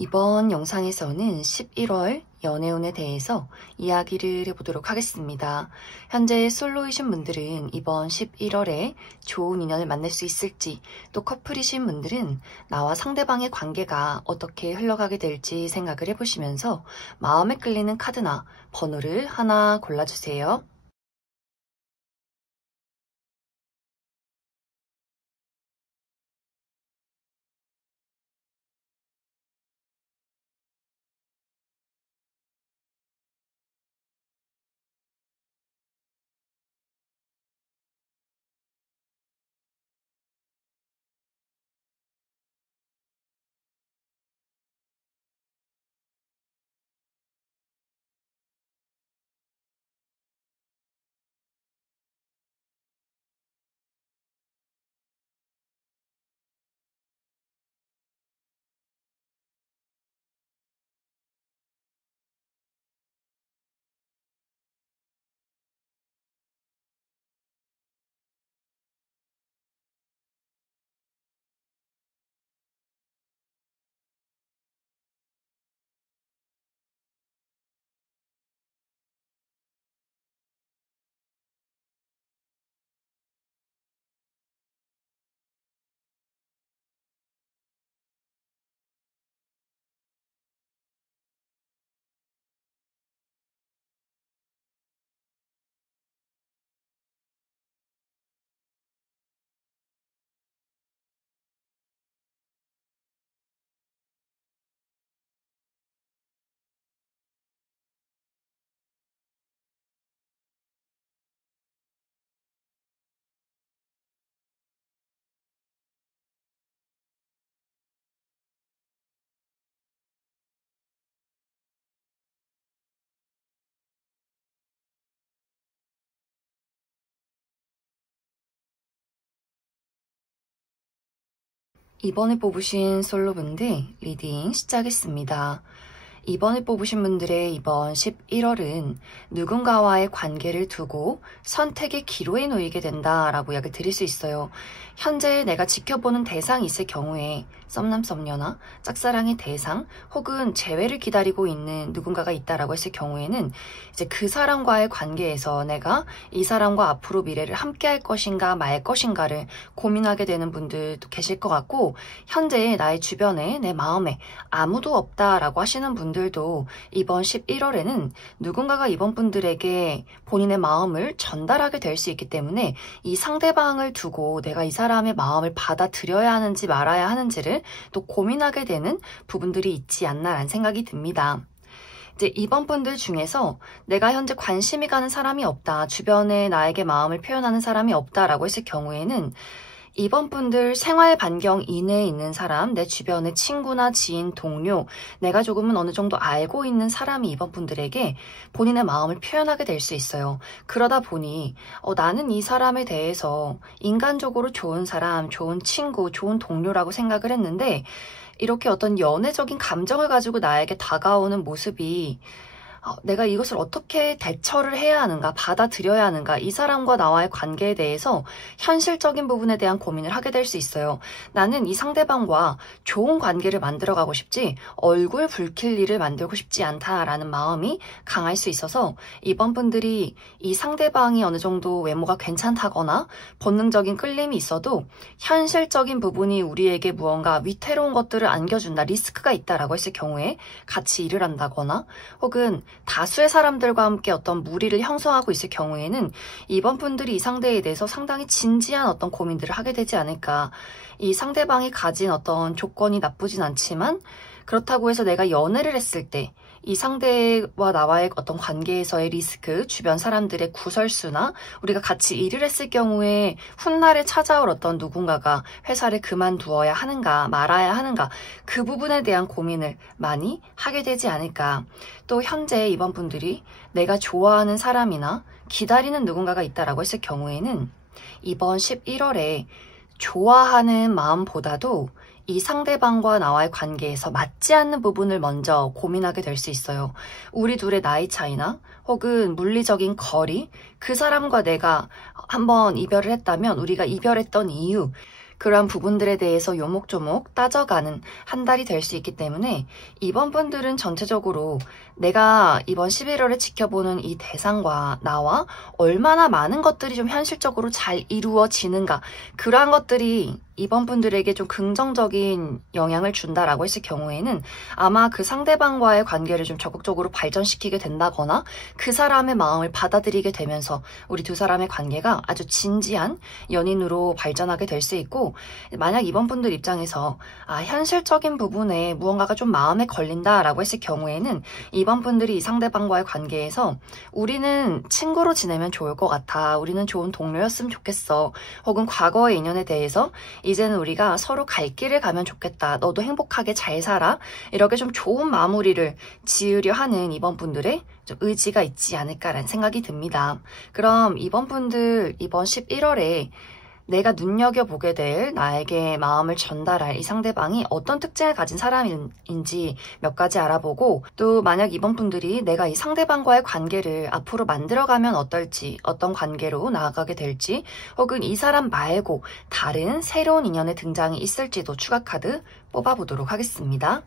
이번 영상에서는 11월 연애운에 대해서 이야기를 해보도록 하겠습니다. 현재 솔로이신 분들은 이번 11월에 좋은 인연을 만날 수 있을지, 또 커플이신 분들은 나와 상대방의 관계가 어떻게 흘러가게 될지 생각을 해보시면서 마음에 끌리는 카드나 번호를 하나 골라주세요. 이번에 뽑으신 솔로분들 리딩 시작했습니다. 이번에 뽑으신 분들의 이번 11월은 누군가와의 관계를 두고 선택의 기로에 놓이게 된다라고 이야기 드릴 수 있어요. 현재 내가 지켜보는 대상이 있을 경우에 썸남 썸녀나 짝사랑의 대상 혹은 재회를 기다리고 있는 누군가가 있다라고 했을 경우에는 이제 그 사람과의 관계에서 내가 이 사람과 앞으로 미래를 함께 할 것인가 말 것인가를 고민하게 되는 분들도 계실 것 같고, 현재 나의 주변에 내 마음에 아무도 없다라고 하시는 분들도 이번 11월에는 누군가가 이번 분들에게 본인의 마음을 전달하게 될 수 있기 때문에 이 상대방을 두고 내가 이 사람의 마음을 받아들여야 하는지 말아야 하는지를 또 고민하게 되는 부분들이 있지 않나라는 생각이 듭니다. 이제 이번 분들 중에서 내가 현재 관심이 가는 사람이 없다, 주변에 나에게 마음을 표현하는 사람이 없다라고 했을 경우에는 이번 분들 생활 반경 이내에 있는 사람, 내 주변의 친구나 지인, 동료, 내가 조금은 어느 정도 알고 있는 사람이 이번 분들에게 본인의 마음을 표현하게 될 수 있어요. 그러다 보니 나는 이 사람에 대해서 인간적으로 좋은 사람, 좋은 친구, 좋은 동료라고 생각을 했는데 이렇게 어떤 연애적인 감정을 가지고 나에게 다가오는 모습이 내가 이것을 어떻게 대처를 해야 하는가, 받아들여야 하는가, 이 사람과 나와의 관계에 대해서 현실적인 부분에 대한 고민을 하게 될 수 있어요. 나는 이 상대방과 좋은 관계를 만들어가고 싶지 얼굴 붉힐 일을 만들고 싶지 않다라는 마음이 강할 수 있어서 이번 분들이 이 상대방이 어느 정도 외모가 괜찮다거나 본능적인 끌림이 있어도 현실적인 부분이 우리에게 무언가 위태로운 것들을 안겨준다, 리스크가 있다라고 했을 경우에 같이 일을 한다거나 혹은 다수의 사람들과 함께 어떤 무리를 형성하고 있을 경우에는 이번 분들이 이 상대에 대해서 상당히 진지한 어떤 고민들을 하게 되지 않을까. 이 상대방이 가진 어떤 조건이 나쁘진 않지만 그렇다고 해서 내가 연애를 했을 때 이 상대와 나와의 어떤 관계에서의 리스크, 주변 사람들의 구설수나 우리가 같이 일을 했을 경우에 훗날에 찾아올 어떤 누군가가 회사를 그만두어야 하는가 말아야 하는가, 그 부분에 대한 고민을 많이 하게 되지 않을까. 또 현재 이번 분들이 내가 좋아하는 사람이나 기다리는 누군가가 있다라고 했을 경우에는 이번 11월에 좋아하는 마음보다도 이 상대방과 나와의 관계에서 맞지 않는 부분을 먼저 고민하게 될 수 있어요. 우리 둘의 나이 차이나 혹은 물리적인 거리, 그 사람과 내가 한번 이별을 했다면 우리가 이별했던 이유, 그러한 부분들에 대해서 요목조목 따져가는 한 달이 될 수 있기 때문에 이번 분들은 전체적으로 내가 이번 11월에 지켜보는 이 대상과 나와 얼마나 많은 것들이 좀 현실적으로 잘 이루어지는가, 그러한 것들이 이번 분들에게 좀 긍정적인 영향을 준다라고 했을 경우에는 아마 그 상대방과의 관계를 좀 적극적으로 발전시키게 된다거나 그 사람의 마음을 받아들이게 되면서 우리 두 사람의 관계가 아주 진지한 연인으로 발전하게 될 수 있고, 만약 이번 분들 입장에서 현실적인 부분에 무언가가 좀 마음에 걸린다라고 했을 경우에는 이번 분들이 이 상대방과의 관계에서 우리는 친구로 지내면 좋을 것 같아, 우리는 좋은 동료였으면 좋겠어, 혹은 과거의 인연에 대해서 이제는 우리가 서로 갈 길을 가면 좋겠다, 너도 행복하게 잘 살아, 이렇게 좀 좋은 마무리를 지으려 하는 이번 분들의 좀 의지가 있지 않을까라는 생각이 듭니다. 그럼 이번 분들 이번 11월에 내가 눈여겨보게 될, 나에게 마음을 전달할 이 상대방이 어떤 특징을 가진 사람인지 몇 가지 알아보고, 또 만약 이번 분들이 내가 이 상대방과의 관계를 앞으로 만들어가면 어떨지, 어떤 관계로 나아가게 될지, 혹은 이 사람 말고 다른 새로운 인연의 등장이 있을지도 추가 카드 뽑아보도록 하겠습니다.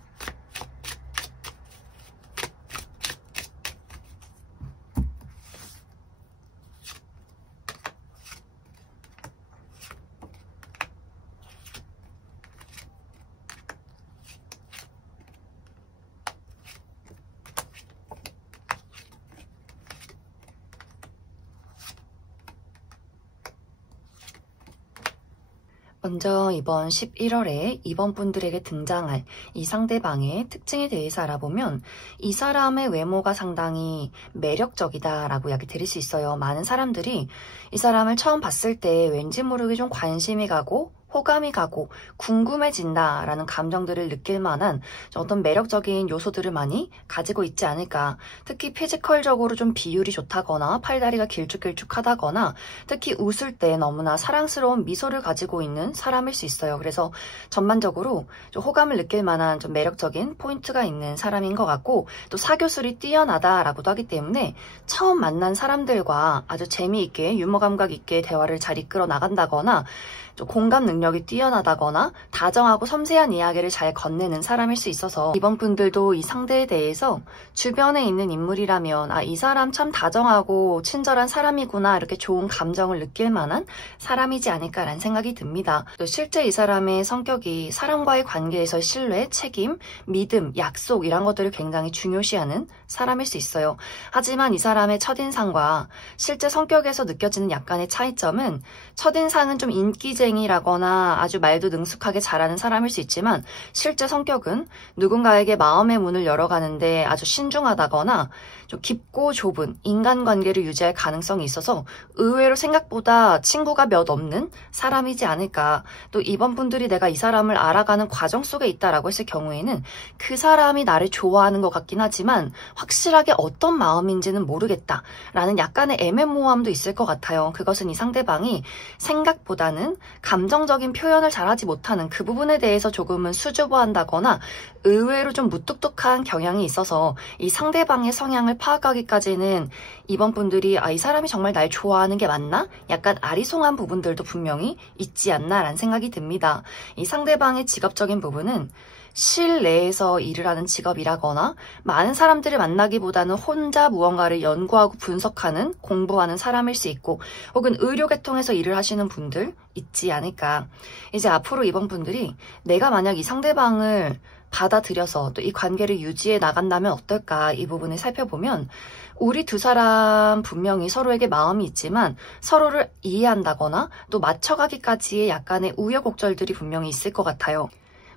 먼저 이번 11월에 이번 분들에게 등장할 이 상대방의 특징에 대해서 알아보면 이 사람의 외모가 상당히 매력적이다라고 이야기 드릴 수 있어요. 많은 사람들이 이 사람을 처음 봤을 때 왠지 모르게 좀 관심이 가고 호감이 가고 궁금해진다라는 감정들을 느낄 만한 어떤 매력적인 요소들을 많이 가지고 있지 않을까. 특히 피지컬적으로 좀 비율이 좋다거나 팔다리가 길쭉길쭉하다거나 특히 웃을 때 너무나 사랑스러운 미소를 가지고 있는 사람일 수 있어요. 그래서 전반적으로 좀 호감을 느낄 만한 좀 매력적인 포인트가 있는 사람인 것 같고, 또 사교술이 뛰어나다라고도 하기 때문에 처음 만난 사람들과 아주 재미있게 유머 감각 있게 대화를 잘 이끌어 나간다거나 좀 공감 능력이 뛰어나다거나 다정하고 섬세한 이야기를 잘 건네는 사람일 수 있어서 이번 분들도 이 상대에 대해서 주변에 있는 인물이라면 이 사람 참 다정하고 친절한 사람이구나, 이렇게 좋은 감정을 느낄 만한 사람이지 않을까라는 생각이 듭니다. 또 실제 이 사람의 성격이 사람과의 관계에서 신뢰, 책임, 믿음, 약속 이런 것들을 굉장히 중요시하는 사람일 수 있어요. 하지만 이 사람의 첫인상과 실제 성격에서 느껴지는 약간의 차이점은, 첫인상은 좀 인기쟁이라거나 아주 말도 능숙하게 잘하는 사람일 수 있지만 실제 성격은 누군가에게 마음의 문을 열어가는데 아주 신중하다거나 좀 깊고 좁은 인간관계를 유지할 가능성이 있어서 의외로 생각보다 친구가 몇 없는 사람이지 않을까. 또 이번 분들이 내가 이 사람을 알아가는 과정 속에 있다라고 했을 경우에는 그 사람이 나를 좋아하는 것 같긴 하지만 확실하게 어떤 마음인지는 모르겠다라는 약간의 애매모호함도 있을 것 같아요. 그것은 이 상대방이 생각보다는 감정적인 표현을 잘하지 못하는 그 부분에 대해서 조금은 수줍어한다거나 의외로 좀 무뚝뚝한 경향이 있어서 이 상대방의 성향을 파악하기까지는 이번 분들이 이 사람이 정말 날 좋아하는 게 맞나? 약간 아리송한 부분들도 분명히 있지 않나라는 생각이 듭니다. 이 상대방의 직업적인 부분은 실내에서 일을 하는 직업이라거나 많은 사람들을 만나기보다는 혼자 무언가를 연구하고 분석하는, 공부하는 사람일 수 있고, 혹은 의료계통에서 일을 하시는 분들 있지 않을까. 이제 앞으로 이번 분들이 내가 만약 이 상대방을 받아들여서 또 이 관계를 유지해 나간다면 어떨까, 이 부분을 살펴보면 우리 두 사람 분명히 서로에게 마음이 있지만 서로를 이해한다거나 또 맞춰가기까지의 약간의 우여곡절들이 분명히 있을 것 같아요.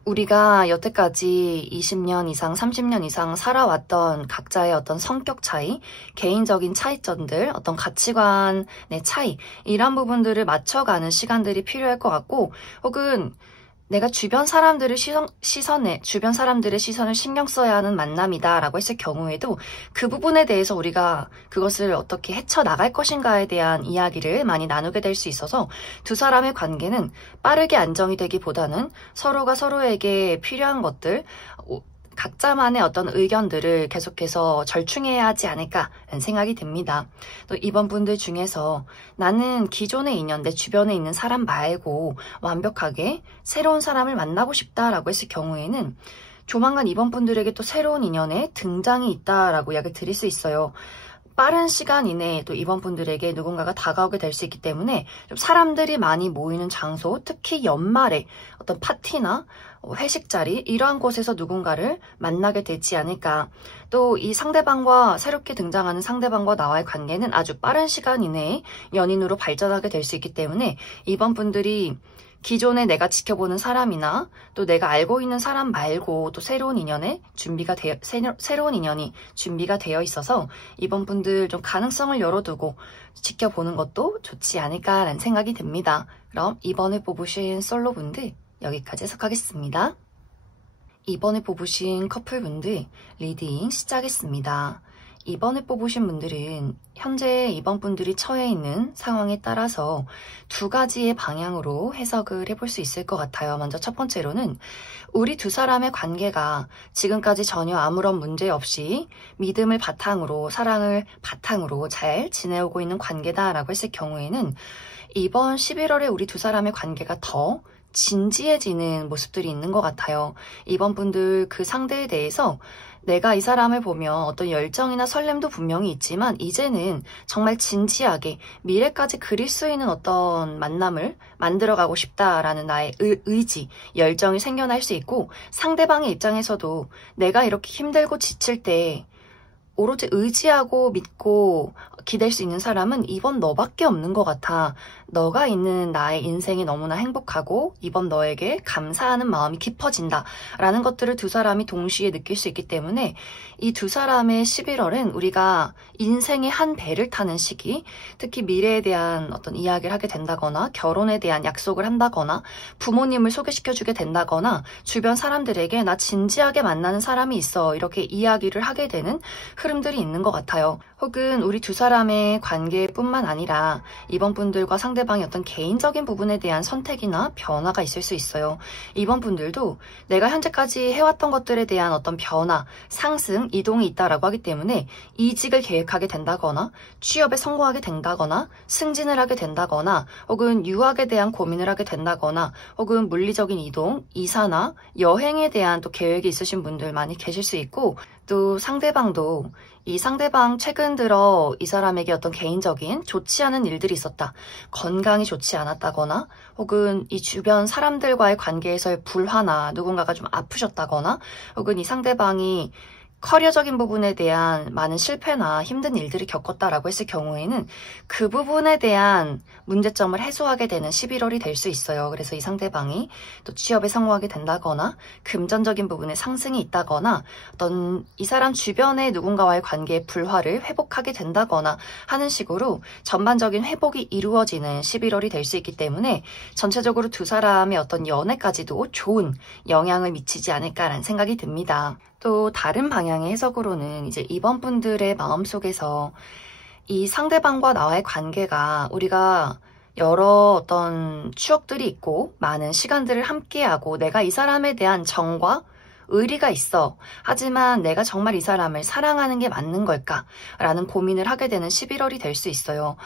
우리가 여태까지 20년 이상, 30년 이상 살아왔던 각자의 어떤 성격 차이, 개인적인 차이점들, 어떤 가치관의 차이, 이런 부분들을 맞춰가는 시간들이 필요할 것 같고, 혹은 내가 주변 사람들의 시선을 신경 써야 하는 만남이다라고 했을 경우에도 그 부분에 대해서 우리가 그것을 어떻게 헤쳐나갈 것인가에 대한 이야기를 많이 나누게 될 수 있어서 두 사람의 관계는 빠르게 안정이 되기보다는 서로가 서로에게 필요한 것들, 각자만의 어떤 의견들을 계속해서 절충해야 하지 않을까라는 생각이 듭니다. 또 이번 분들 중에서 나는 기존의 인연, 내 주변에 있는 사람 말고 완벽하게 새로운 사람을 만나고 싶다라고 했을 경우에는 조만간 이번 분들에게 또 새로운 인연의 등장이 있다라고 이야기를 드릴 수 있어요. 빠른 시간 이내에 또 이번 분들에게 누군가가 다가오게 될 수 있기 때문에 좀 사람들이 많이 모이는 장소, 특히 연말에 어떤 파티나 회식 자리 이러한 곳에서 누군가를 만나게 되지 않을까. 또 이 상대방과 새롭게 등장하는 상대방과 나와의 관계는 아주 빠른 시간 이내에 연인으로 발전하게 될 수 있기 때문에 이번 분들이 기존에 내가 지켜보는 사람이나 또 내가 알고 있는 사람 말고 또 새로운 인연이 준비가 되어 있어서 이번 분들 좀 가능성을 열어두고 지켜보는 것도 좋지 않을까라는 생각이 듭니다. 그럼 이번에 뽑으신 솔로분들 여기까지 해석하겠습니다. 이번에 뽑으신 커플분들 리딩 시작했습니다. 이번에 뽑으신 분들은 현재 이번 분들이 처해 있는 상황에 따라서 두 가지의 방향으로 해석을 해볼 수 있을 것 같아요. 먼저 첫 번째로는 우리 두 사람의 관계가 지금까지 전혀 아무런 문제 없이 믿음을 바탕으로, 사랑을 바탕으로 잘 지내오고 있는 관계다라고 했을 경우에는 이번 11월에 우리 두 사람의 관계가 더 진지해지는 모습들이 있는 것 같아요. 이번 분들 그 상대에 대해서 내가 이 사람을 보면 어떤 열정이나 설렘도 분명히 있지만 이제는 정말 진지하게 미래까지 그릴 수 있는 어떤 만남을 만들어가고 싶다라는 나의 의지, 열정이 생겨날 수 있고 상대방의 입장에서도 내가 이렇게 힘들고 지칠 때 오로지 의지하고 믿고 기댈 수 있는 사람은 이번 너밖에 없는 것 같아. 너가 있는 나의 인생이 너무나 행복하고 이번 너에게 감사하는 마음이 깊어진다 라는 것들을 두 사람이 동시에 느낄 수 있기 때문에 이 두 사람의 11월은 우리가 인생의 한 배를 타는 시기, 특히 미래에 대한 어떤 이야기를 하게 된다거나 결혼에 대한 약속을 한다거나 부모님을 소개시켜주게 된다거나 주변 사람들에게 나 진지하게 만나는 사람이 있어 이렇게 이야기를 하게 되는 흐름들이 있는 것 같아요. 혹은 우리 두 사람의 관계뿐만 아니라 이번 분들과 상대방의 어떤 개인적인 부분에 대한 선택이나 변화가 있을 수 있어요. 이번 분들도 내가 현재까지 해왔던 것들에 대한 어떤 변화, 상승, 이동이 있다라고 하기 때문에 이직을 계획하게 된다거나 취업에 성공하게 된다거나 승진을 하게 된다거나 혹은 유학에 대한 고민을 하게 된다거나 혹은 물리적인 이동, 이사나 여행에 대한 또 계획이 있으신 분들 많이 계실 수 있고 또 상대방도 이 상대방 최근 들어 이 사람에게 어떤 개인적인 좋지 않은 일들이 있었다. 건강이 좋지 않았다거나 혹은 이 주변 사람들과의 관계에서의 불화나 누군가가 좀 아프셨다거나 혹은 이 상대방이 커리어적인 부분에 대한 많은 실패나 힘든 일들을 겪었다라고 했을 경우에는 그 부분에 대한 문제점을 해소하게 되는 11월이 될 수 있어요. 그래서 이 상대방이 또 취업에 성공하게 된다거나 금전적인 부분에 상승이 있다거나 어떤 이 사람 주변의 누군가와의 관계의 불화를 회복하게 된다거나 하는 식으로 전반적인 회복이 이루어지는 11월이 될 수 있기 때문에 전체적으로 두 사람의 어떤 연애까지도 좋은 영향을 미치지 않을까라는 생각이 듭니다. 또 다른 방향의 해석으로는 이제 이번 분들의 마음속에서 이 상대방과 나와의 관계가 우리가 여러 어떤 추억들이 있고 많은 시간들을 함께하고 내가 이 사람에 대한 정과 의리가 있어. 하지만 내가 정말 이 사람을 사랑하는 게 맞는 걸까? 라는 고민을 하게 되는 11월이 될 수 있어요.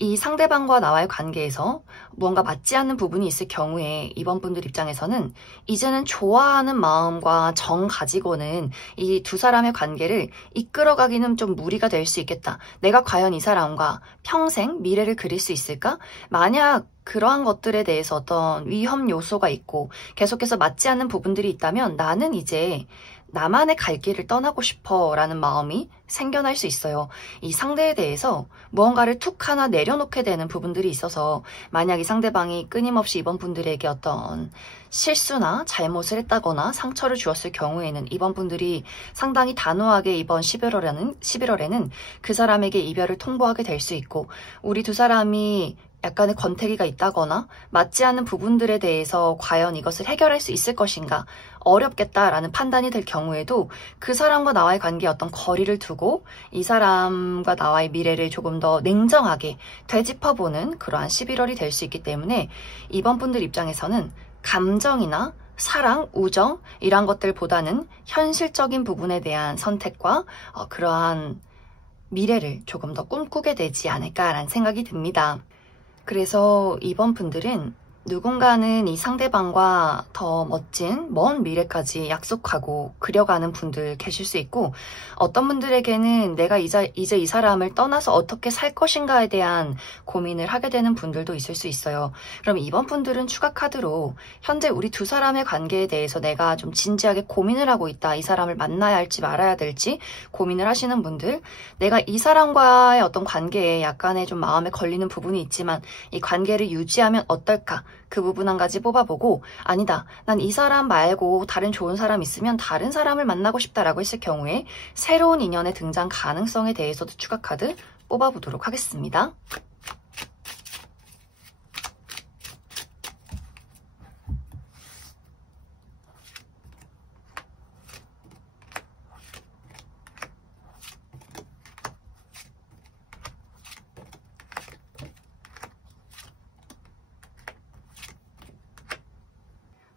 이 상대방과 나와의 관계에서 무언가 맞지 않는 부분이 있을 경우에 이번 분들 입장에서는 이제는 좋아하는 마음과 정 가지고는 이 두 사람의 관계를 이끌어가기는 좀 무리가 될 수 있겠다. 내가 과연 이 사람과 평생 미래를 그릴 수 있을까? 만약 그러한 것들에 대해서 어떤 위험 요소가 있고 계속해서 맞지 않는 부분들이 있다면 나는 이제 나만의 갈 길을 떠나고 싶어 라는 마음이 생겨날 수 있어요. 이 상대에 대해서 무언가를 툭 하나 내려놓게 되는 부분들이 있어서 만약 이 상대방이 끊임없이 이번 분들에게 어떤 실수나 잘못을 했다거나 상처를 주었을 경우에는 이번 분들이 상당히 단호하게 이번 11월에는 그 사람에게 이별을 통보하게 될 수 있고 우리 두 사람이 약간의 권태기가 있다거나 맞지 않는 부분들에 대해서 과연 이것을 해결할 수 있을 것인가 어렵겠다라는 판단이 들 경우에도 그 사람과 나와의 관계에 어떤 거리를 두고 이 사람과 나와의 미래를 조금 더 냉정하게 되짚어보는 그러한 11월이 될 수 있기 때문에 이번 분들 입장에서는 감정이나 사랑, 우정 이런 것들보다는 현실적인 부분에 대한 선택과 그러한 미래를 조금 더 꿈꾸게 되지 않을까라는 생각이 듭니다. 그래서 이번 분들은 누군가는 이 상대방과 더 멋진 먼 미래까지 약속하고 그려가는 분들 계실 수 있고, 어떤 분들에게는 내가 이제 이 사람을 떠나서 어떻게 살 것인가에 대한 고민을 하게 되는 분들도 있을 수 있어요. 그럼 이번 분들은 추가 카드로 현재 우리 두 사람의 관계에 대해서 내가 좀 진지하게 고민을 하고 있다, 이 사람을 만나야 할지 말아야 될지 고민을 하시는 분들, 내가 이 사람과의 어떤 관계에 약간의 좀 마음에 걸리는 부분이 있지만 이 관계를 유지하면 어떨까, 그 부분 한 가지 뽑아보고, 아니다, 난 이 사람 말고 다른 좋은 사람 있으면 다른 사람을 만나고 싶다라고 했을 경우에 새로운 인연의 등장 가능성에 대해서도 추가 카드 뽑아보도록 하겠습니다.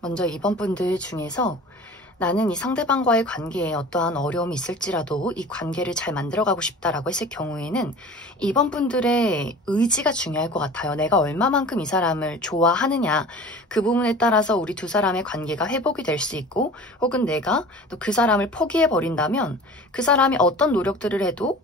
먼저 이번 분들 중에서 나는 이 상대방과의 관계에 어떠한 어려움이 있을지라도 이 관계를 잘 만들어가고 싶다라고 했을 경우에는 이번 분들의 의지가 중요할 것 같아요. 내가 얼마만큼 이 사람을 좋아하느냐, 그 부분에 따라서 우리 두 사람의 관계가 회복이 될 수 있고, 혹은 내가 또 그 사람을 포기해버린다면 그 사람이 어떤 노력들을 해도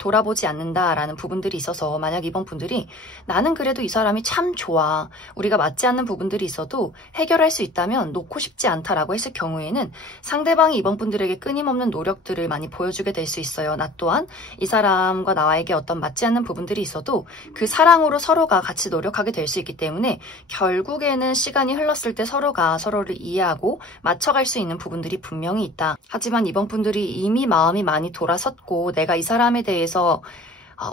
돌아보지 않는다라는 부분들이 있어서, 만약 이번 분들이 나는 그래도 이 사람이 참 좋아, 우리가 맞지 않는 부분들이 있어도 해결할 수 있다면 놓고 싶지 않다라고 했을 경우에는 상대방이 이번 분들에게 끊임없는 노력들을 많이 보여주게 될 수 있어요. 나 또한 이 사람과 나에게 어떤 맞지 않는 부분들이 있어도 그 사랑으로 서로가 같이 노력하게 될 수 있기 때문에 결국에는 시간이 흘렀을 때 서로가 서로를 이해하고 맞춰갈 수 있는 부분들이 분명히 있다. 하지만 이번 분들이 이미 마음이 많이 돌아섰고 내가 이 사람에 대해서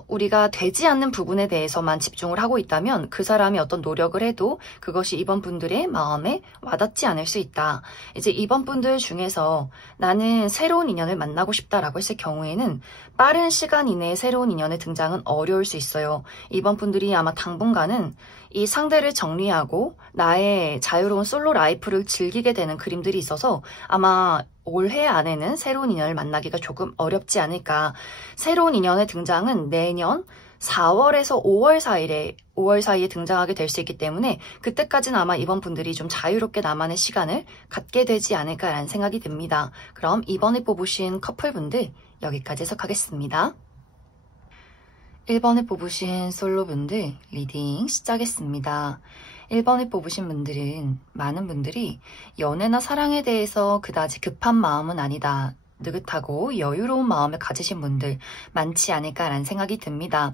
우리가 되지 않는 부분에 대해서만 집중을 하고 있다면 그 사람이 어떤 노력을 해도 그것이 이번 분들의 마음에 와닿지 않을 수 있다. 이제 이번 분들 중에서 나는 새로운 인연을 만나고 싶다라고 했을 경우에는 빠른 시간 이내에 새로운 인연의 등장은 어려울 수 있어요. 이번 분들이 아마 당분간은 이 상대를 정리하고 나의 자유로운 솔로 라이프를 즐기게 되는 그림들이 있어서 아마 올해 안에는 새로운 인연을 만나기가 조금 어렵지 않을까. 새로운 인연의 등장은 내년 4월에서 5월 사이에 등장하게 될 수 있기 때문에 그때까지는 아마 이번 분들이 좀 자유롭게 나만의 시간을 갖게 되지 않을까라는 생각이 듭니다. 그럼 이번에 뽑으신 커플분들 여기까지 해석하겠습니다. 1번에 뽑으신 솔로분들 리딩 시작했습니다. 1번에 뽑으신 분들은 많은 분들이 연애나 사랑에 대해서 그다지 급한 마음은 아니다, 느긋하고 여유로운 마음을 가지신 분들 많지 않을까라는 생각이 듭니다.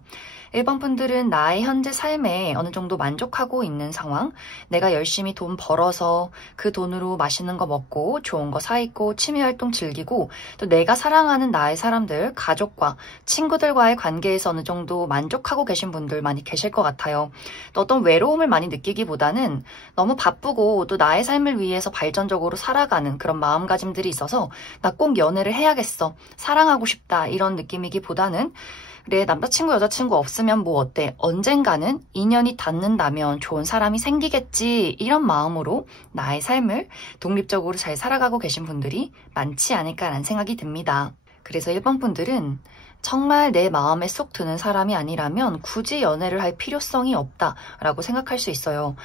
1번 분들은 나의 현재 삶에 어느 정도 만족하고 있는 상황, 내가 열심히 돈 벌어서 그 돈으로 맛있는 거 먹고 좋은 거 사 입고 취미활동 즐기고 또 내가 사랑하는 나의 사람들, 가족과 친구들과의 관계에서 어느 정도 만족하고 계신 분들 많이 계실 것 같아요. 또 어떤 외로움을 많이 느끼기보다는 너무 바쁘고 또 나의 삶을 위해서 발전적으로 살아가는 그런 마음가짐들이 있어서 나 꼭 연애를 해야겠어, 사랑하고 싶다, 이런 느낌이기보다는 그래, 남자친구 여자친구 없으면 뭐 어때, 언젠가는 인연이 닿는다면 좋은 사람이 생기겠지, 이런 마음으로 나의 삶을 독립적으로 잘 살아가고 계신 분들이 많지 않을까라는 생각이 듭니다. 그래서 1번 분들은 정말 내 마음에 쏙 드는 사람이 아니라면 굳이 연애를 할 필요성이 없다라고 생각할 수 있어요.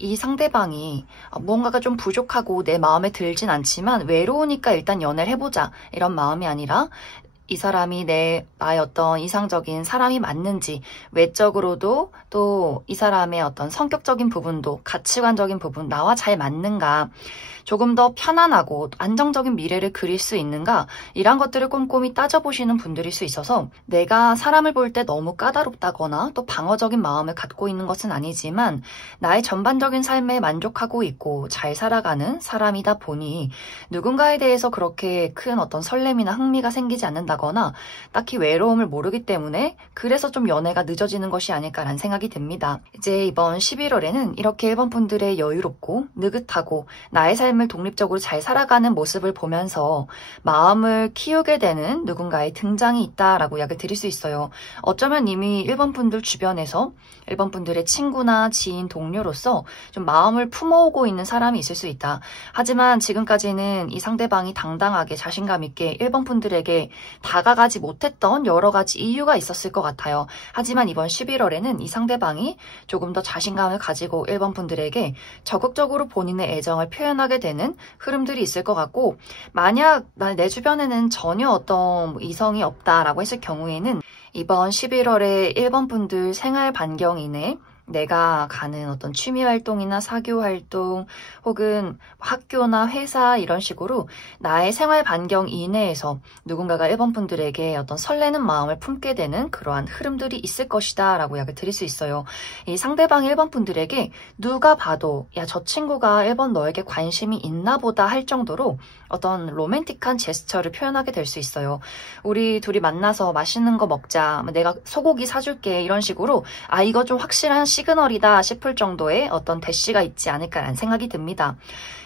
이 상대방이 무언가가 좀 부족하고 내 마음에 들진 않지만 외로우니까 일단 연애를 해보자, 이런 마음이 아니라 이 사람이 나의 어떤 이상적인 사람이 맞는지, 외적으로도 또 이 사람의 어떤 성격적인 부분도, 가치관적인 부분, 나와 잘 맞는가, 조금 더 편안하고 안정적인 미래를 그릴 수 있는가, 이런 것들을 꼼꼼히 따져보시는 분들일 수 있어서 내가 사람을 볼 때 너무 까다롭다거나 또 방어적인 마음을 갖고 있는 것은 아니지만 나의 전반적인 삶에 만족하고 있고 잘 살아가는 사람이다 보니 누군가에 대해서 그렇게 큰 어떤 설렘이나 흥미가 생기지 않는다 만나거나 딱히 외로움을 모르기 때문에 그래서 좀 연애가 늦어지는 것이 아닐까라는 생각이 듭니다. 이제 이번 11월에는 이렇게 1번 분들의 여유롭고 느긋하고 나의 삶을 독립적으로 잘 살아가는 모습을 보면서 마음을 키우게 되는 누군가의 등장이 있다라고 이야기 드릴 수 있어요. 어쩌면 이미 1번 분들 주변에서 1번 분들의 친구나 지인, 동료로서 좀 마음을 품어오고 있는 사람이 있을 수 있다. 하지만 지금까지는 이 상대방이 당당하게 자신감 있게 1번 분들에게 다가가지 못했던 여러 가지 이유가 있었을 것 같아요. 하지만 이번 11월에는 이 상대방이 조금 더 자신감을 가지고 1번 분들에게 적극적으로 본인의 애정을 표현하게 되는 흐름들이 있을 것 같고, 만약 내 주변에는 전혀 어떤 이성이 없다라고 했을 경우에는 이번 11월에 1번 분들 생활 반경 이내 내가 가는 어떤 취미 활동이나 사교 활동 혹은 학교나 회사 이런 식으로 나의 생활 반경 이내에서 누군가가 1번 분들에게 어떤 설레는 마음을 품게 되는 그러한 흐름들이 있을 것이다 라고 이야기 드릴 수 있어요. 이 상대방 1번 분들에게 누가 봐도 야, 저 친구가 1번 너에게 관심이 있나 보다 할 정도로 어떤 로맨틱한 제스처를 표현하게 될 수 있어요. 우리 둘이 만나서 맛있는 거 먹자, 내가 소고기 사줄게 이런 식으로 이거 좀 확실한 시그널이다 싶을 정도의 어떤 대시가 있지 않을까라는 생각이 듭니다.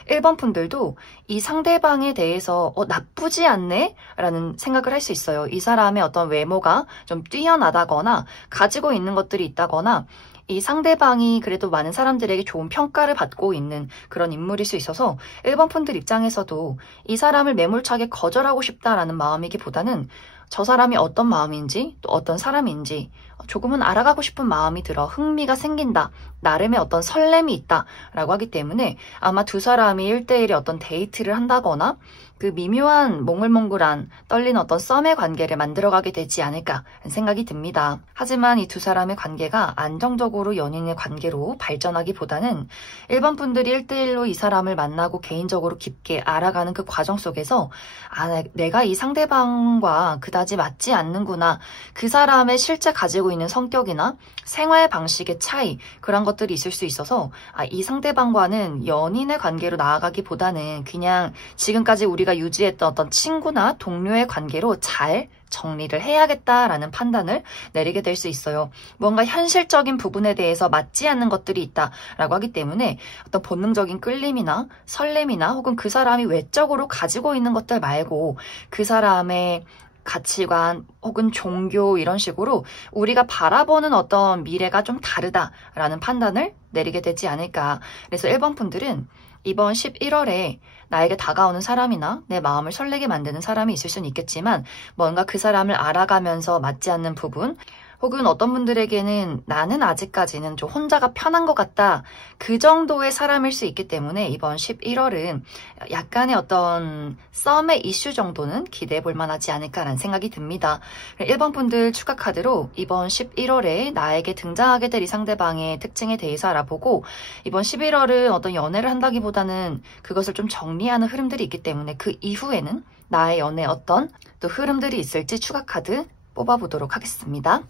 1번 분들도 이 상대방에 대해서 나쁘지 않네? 라는 생각을 할 수 있어요. 이 사람의 어떤 외모가 좀 뛰어나다거나 가지고 있는 것들이 있다거나 이 상대방이 그래도 많은 사람들에게 좋은 평가를 받고 있는 그런 인물일 수 있어서 1번 분들 입장에서도 이 사람을 매몰차게 거절하고 싶다라는 마음이기보다는 저 사람이 어떤 마음인지 또 어떤 사람인지 조금은 알아가고 싶은 마음이 들어 흥미가 생긴다. 나름의 어떤 설렘이 있다. 라고 하기 때문에 아마 두 사람이 1대1의 어떤 데이트를 한다거나 그 미묘한 몽글몽글한 떨리는 어떤 썸의 관계를 만들어가게 되지 않을까 생각이 듭니다. 하지만 이 두 사람의 관계가 안정적으로 연인의 관계로 발전하기보다는 1번 분들이 1대1로 이 사람을 만나고 개인적으로 깊게 알아가는 그 과정 속에서 내가 이 상대방과 그다지 맞지 않는구나. 그 사람의 실제 가지고 있는 성격이나 생활 방식의 차이 그런 것들이 있을 수 있어서 이 상대방과는 연인의 관계로 나아가기보다는 그냥 지금까지 우리가 유지했던 어떤 친구나 동료의 관계로 잘 정리를 해야겠다라는 판단을 내리게 될 수 있어요. 뭔가 현실적인 부분에 대해서 맞지 않는 것들이 있다라고 하기 때문에 어떤 본능적인 끌림이나 설렘이나 혹은 그 사람이 외적으로 가지고 있는 것들 말고 그 사람의 가치관 혹은 종교 이런 식으로 우리가 바라보는 어떤 미래가 좀 다르다라는 판단을 내리게 되지 않을까. 그래서 1번 분들은 이번 11월에 나에게 다가오는 사람이나 내 마음을 설레게 만드는 사람이 있을 수는 있겠지만 뭔가 그 사람을 알아가면서 맞지 않는 부분 혹은 어떤 분들에게는 나는 아직까지는 좀 혼자가 편한 것 같다. 그 정도의 사람일 수 있기 때문에 이번 11월은 약간의 어떤 썸의 이슈 정도는 기대해 볼 만하지 않을까라는 생각이 듭니다. 1번 분들 추가 카드로 이번 11월에 나에게 등장하게 될 이 상대방의 특징에 대해서 알아보고 이번 11월은 어떤 연애를 한다기보다는 그것을 좀 정리하는 흐름들이 있기 때문에 그 이후에는 나의 연애에 어떤 또 흐름들이 있을지 추가 카드 뽑아보도록 하겠습니다.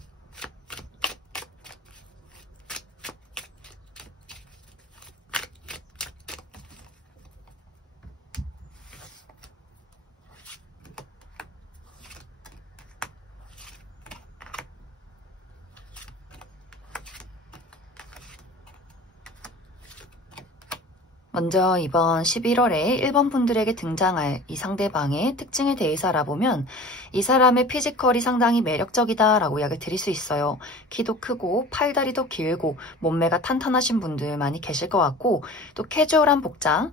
먼저 이번 11월에 1번 분들에게 등장할 이 상대방의 특징에 대해서 알아보면 이 사람의 피지컬이 상당히 매력적이다라고 이야기를 드릴 수 있어요. 키도 크고 팔다리도 길고 몸매가 탄탄하신 분들 많이 계실 것 같고 또 캐주얼한 복장,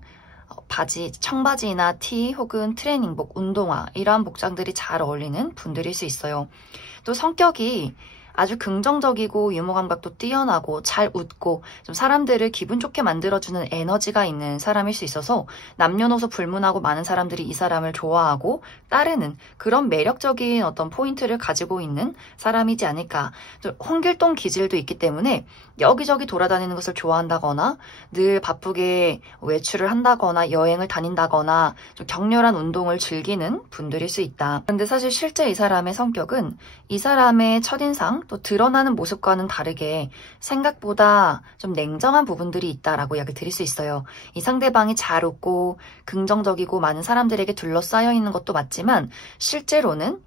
바지, 청바지나 티 혹은 트레이닝복, 운동화 이러한 복장들이 잘 어울리는 분들일 수 있어요. 또 성격이 아주 긍정적이고 유머 감각도 뛰어나고 잘 웃고 좀 사람들을 기분 좋게 만들어주는 에너지가 있는 사람일 수 있어서 남녀노소 불문하고 많은 사람들이 이 사람을 좋아하고 따르는 그런 매력적인 어떤 포인트를 가지고 있는 사람이지 않을까. 또 홍길동 기질도 있기 때문에 여기저기 돌아다니는 것을 좋아한다거나 늘 바쁘게 외출을 한다거나 여행을 다닌다거나 좀 격렬한 운동을 즐기는 분들일 수 있다. 그런데 사실 실제 이 사람의 성격은 이 사람의 첫인상 또 드러나는 모습과는 다르게 생각보다 좀 냉정한 부분들이 있다라고 이야기 드릴 수 있어요. 이 상대방이 잘 웃고 긍정적이고 많은 사람들에게 둘러싸여 있는 것도 맞지만 실제로는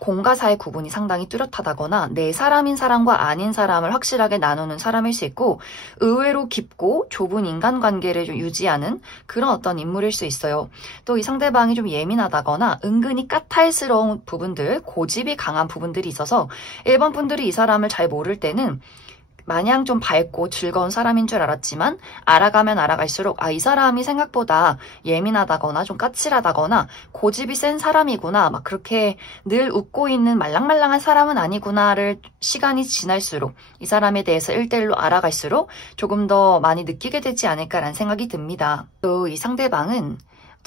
공과 사의 구분이 상당히 뚜렷하다거나 내 사람인 사람과 아닌 사람을 확실하게 나누는 사람일 수 있고 의외로 깊고 좁은 인간관계를 좀 유지하는 그런 어떤 인물일 수 있어요. 또 이 상대방이 좀 예민하다거나 은근히 까탈스러운 부분들, 고집이 강한 부분들이 있어서 일반 분들이 이 사람을 잘 모를 때는 마냥 좀 밝고 즐거운 사람인 줄 알았지만 알아가면 알아갈수록 이 사람이 생각보다 예민하다거나 좀 까칠하다거나 고집이 센 사람이구나, 막 그렇게 늘 웃고 있는 말랑말랑한 사람은 아니구나를 시간이 지날수록 이 사람에 대해서 1대1로 알아갈수록 조금 더 많이 느끼게 되지 않을까라는 생각이 듭니다. 또 이 상대방은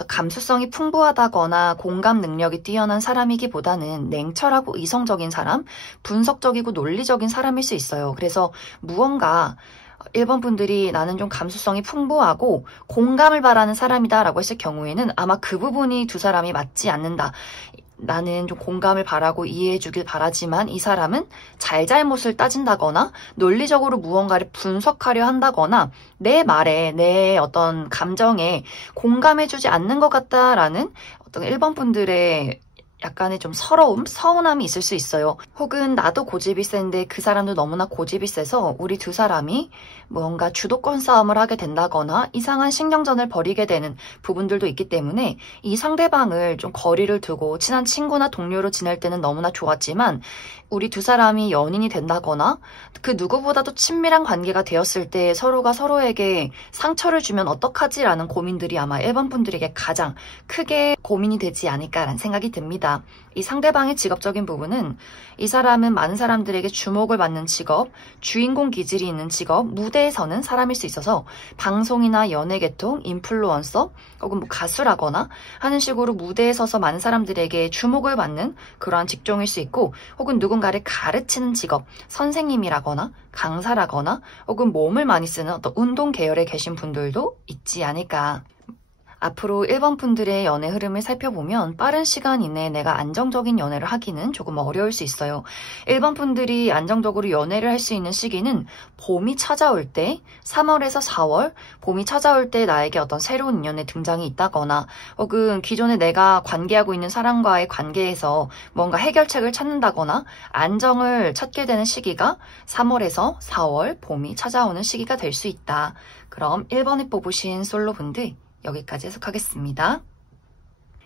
감수성이 풍부하다거나 공감 능력이 뛰어난 사람이기보다는 냉철하고 이성적인 사람, 분석적이고 논리적인 사람일 수 있어요. 그래서 무언가 1번 분들이 나는 좀 감수성이 풍부하고 공감을 바라는 사람이다라고 했을 경우에는 아마 그 부분이 두 사람이 맞지 않는다. 나는 좀 공감을 바라고 이해해 주길 바라지만 이 사람은 잘잘못을 따진다거나 논리적으로 무언가를 분석하려 한다거나 내 말에, 내 어떤 감정에 공감해 주지 않는 것 같다라는 어떤 1번 분들의 약간의 좀 서러움, 서운함이 있을 수 있어요. 혹은 나도 고집이 센데 그 사람도 너무나 고집이 세서 우리 두 사람이 뭔가 주도권 싸움을 하게 된다거나 이상한 신경전을 벌이게 되는 부분들도 있기 때문에 이 상대방을 좀 거리를 두고 친한 친구나 동료로 지낼 때는 너무나 좋았지만 우리 두 사람이 연인이 된다거나 그 누구보다도 친밀한 관계가 되었을 때 서로가 서로에게 상처를 주면 어떡하지라는 고민들이 아마 1번 분들에게 가장 크게 고민이 되지 않을까라는 생각이 듭니다. 이 상대방의 직업적인 부분은 이 사람은 많은 사람들에게 주목을 받는 직업, 주인공 기질이 있는 직업, 무대에 서는 사람일 수 있어서 방송이나 연예계통, 인플루언서 혹은 뭐 가수라거나 하는 식으로 무대에 서서 많은 사람들에게 주목을 받는 그러한 직종일 수 있고 혹은 누군가를 가르치는 직업, 선생님이라거나 강사라거나 혹은 몸을 많이 쓰는 어떤 운동 계열에 계신 분들도 있지 않을까. 앞으로 1번 분들의 연애 흐름을 살펴보면 빠른 시간 이내에 내가 안정적인 연애를 하기는 조금 어려울 수 있어요. 1번 분들이 안정적으로 연애를 할 수 있는 시기는 봄이 찾아올 때, 3월에서 4월, 봄이 찾아올 때 나에게 어떤 새로운 인연의 등장이 있다거나 혹은 기존에 내가 관계하고 있는 사람과의 관계에서 뭔가 해결책을 찾는다거나 안정을 찾게 되는 시기가 3월에서 4월, 봄이 찾아오는 시기가 될 수 있다. 그럼 1번에 뽑으신 솔로분들 여기까지 해석하겠습니다.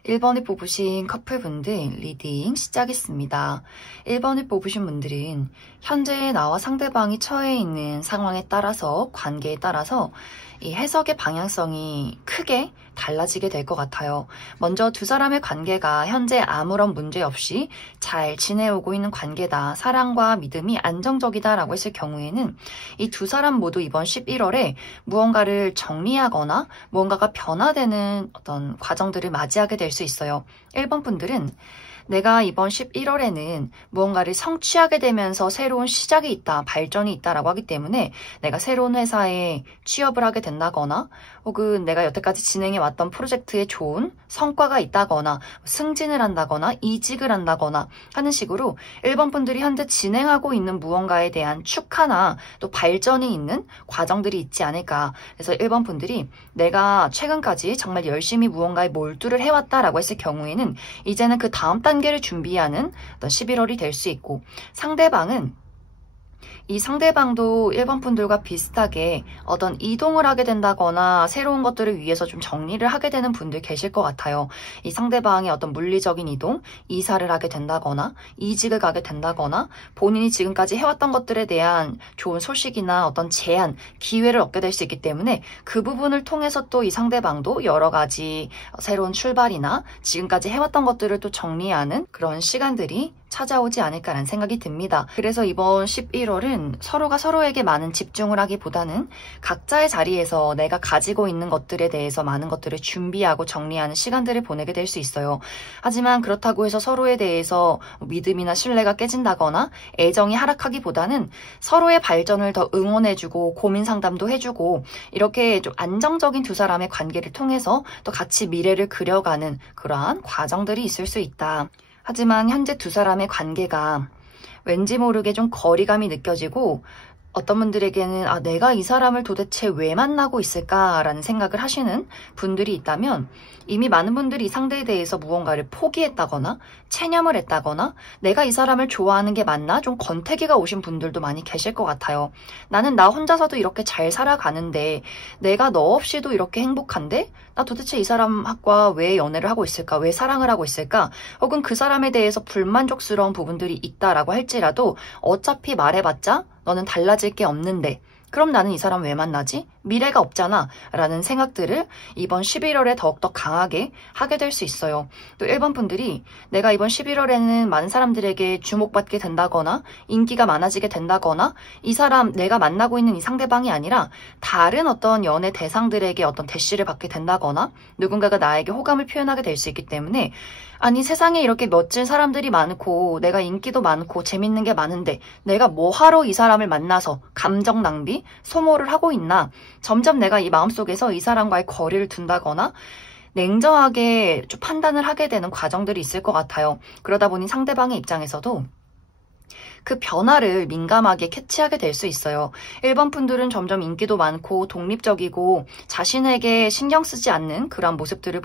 1번을 뽑으신 커플분들 리딩 시작했습니다. 1번을 뽑으신 분들은 현재 나와 상대방이 처해 있는 상황에 따라서 관계에 따라서 이 해석의 방향성이 크게 달라지게 될 것 같아요. 먼저 두 사람의 관계가 현재 아무런 문제 없이 잘 지내오고 있는 관계다. 사랑과 믿음이 안정적이다라고 했을 경우에는 이 두 사람 모두 이번 11월에 무언가를 정리하거나 무언가가 변화되는 어떤 과정들을 맞이하게 될 수 있어요. 1번 분들은 내가 이번 11월에는 무언가를 성취하게 되면서 새로운 시작이 있다, 발전이 있다라고 하기 때문에 내가 새로운 회사에 취업을 하게 된다거나 혹은 내가 여태까지 진행해왔던 프로젝트에 좋은 성과가 있다거나 승진을 한다거나 이직을 한다거나 하는 식으로 1번 분들이 현재 진행하고 있는 무언가에 대한 축하나 또 발전이 있는 과정들이 있지 않을까. 그래서 1번 분들이 내가 최근까지 정말 열심히 무언가에 몰두를 해왔다라고 했을 경우에는 이제는 그 다음 단계를 준비하는 어떤 11월이 될 수 있고 상대방은 이 상대방도 1번 분들과 비슷하게 어떤 이동을 하게 된다거나 새로운 것들을 위해서 좀 정리를 하게 되는 분들 계실 것 같아요. 이 상대방의 어떤 물리적인 이동, 이사를 하게 된다거나 이직을 가게 된다거나 본인이 지금까지 해왔던 것들에 대한 좋은 소식이나 어떤 제안, 기회를 얻게 될 수 있기 때문에 그 부분을 통해서 또 이 상대방도 여러 가지 새로운 출발이나 지금까지 해왔던 것들을 또 정리하는 그런 시간들이 찾아오지 않을까라는 생각이 듭니다. 그래서 이번 11월은 서로가 서로에게 많은 집중을 하기보다는 각자의 자리에서 내가 가지고 있는 것들에 대해서 많은 것들을 준비하고 정리하는 시간들을 보내게 될 수 있어요. 하지만 그렇다고 해서 서로에 대해서 믿음이나 신뢰가 깨진다거나 애정이 하락하기보다는 서로의 발전을 더 응원해주고 고민 상담도 해주고 이렇게 좀 안정적인 두 사람의 관계를 통해서 또 같이 미래를 그려가는 그러한 과정들이 있을 수 있다. 하지만 현재 두 사람의 관계가 왠지 모르게 좀 거리감이 느껴지고 어떤 분들에게는 내가 이 사람을 도대체 왜 만나고 있을까라는 생각을 하시는 분들이 있다면 이미 많은 분들이 이 상대에 대해서 무언가를 포기했다거나 체념을 했다거나 내가 이 사람을 좋아하는 게 맞나 좀 권태기가 오신 분들도 많이 계실 것 같아요. 나는 나 혼자서도 이렇게 잘 살아가는데 내가 너 없이도 이렇게 행복한데 나 도대체 이 사람과 왜 연애를 하고 있을까? 왜 사랑을 하고 있을까? 혹은 그 사람에 대해서 불만족스러운 부분들이 있다라고 할지라도 어차피 말해봤자 너는 달라질 게 없는데 그럼 나는 이 사람 왜 만나지? 미래가 없잖아 라는 생각들을 이번 11월에 더욱더 강하게 하게 될 수 있어요. 또 1번 분들이 내가 이번 11월에는 많은 사람들에게 주목받게 된다거나 인기가 많아지게 된다거나 이 사람 내가 만나고 있는 이 상대방이 아니라 다른 어떤 연애 대상들에게 어떤 대시를 받게 된다거나 누군가가 나에게 호감을 표현하게 될 수 있기 때문에 아니 세상에 이렇게 멋진 사람들이 많고 내가 인기도 많고 재밌는 게 많은데 내가 뭐하러 이 사람을 만나서 감정 낭비, 소모를 하고 있나 점점 내가 이 마음속에서 이 사람과의 거리를 둔다거나 냉정하게 좀 판단을 하게 되는 과정들이 있을 것 같아요. 그러다 보니 상대방의 입장에서도 그 변화를 민감하게 캐치하게 될 수 있어요. 1번 분들은 점점 인기도 많고 독립적이고 자신에게 신경 쓰지 않는 그런 모습들을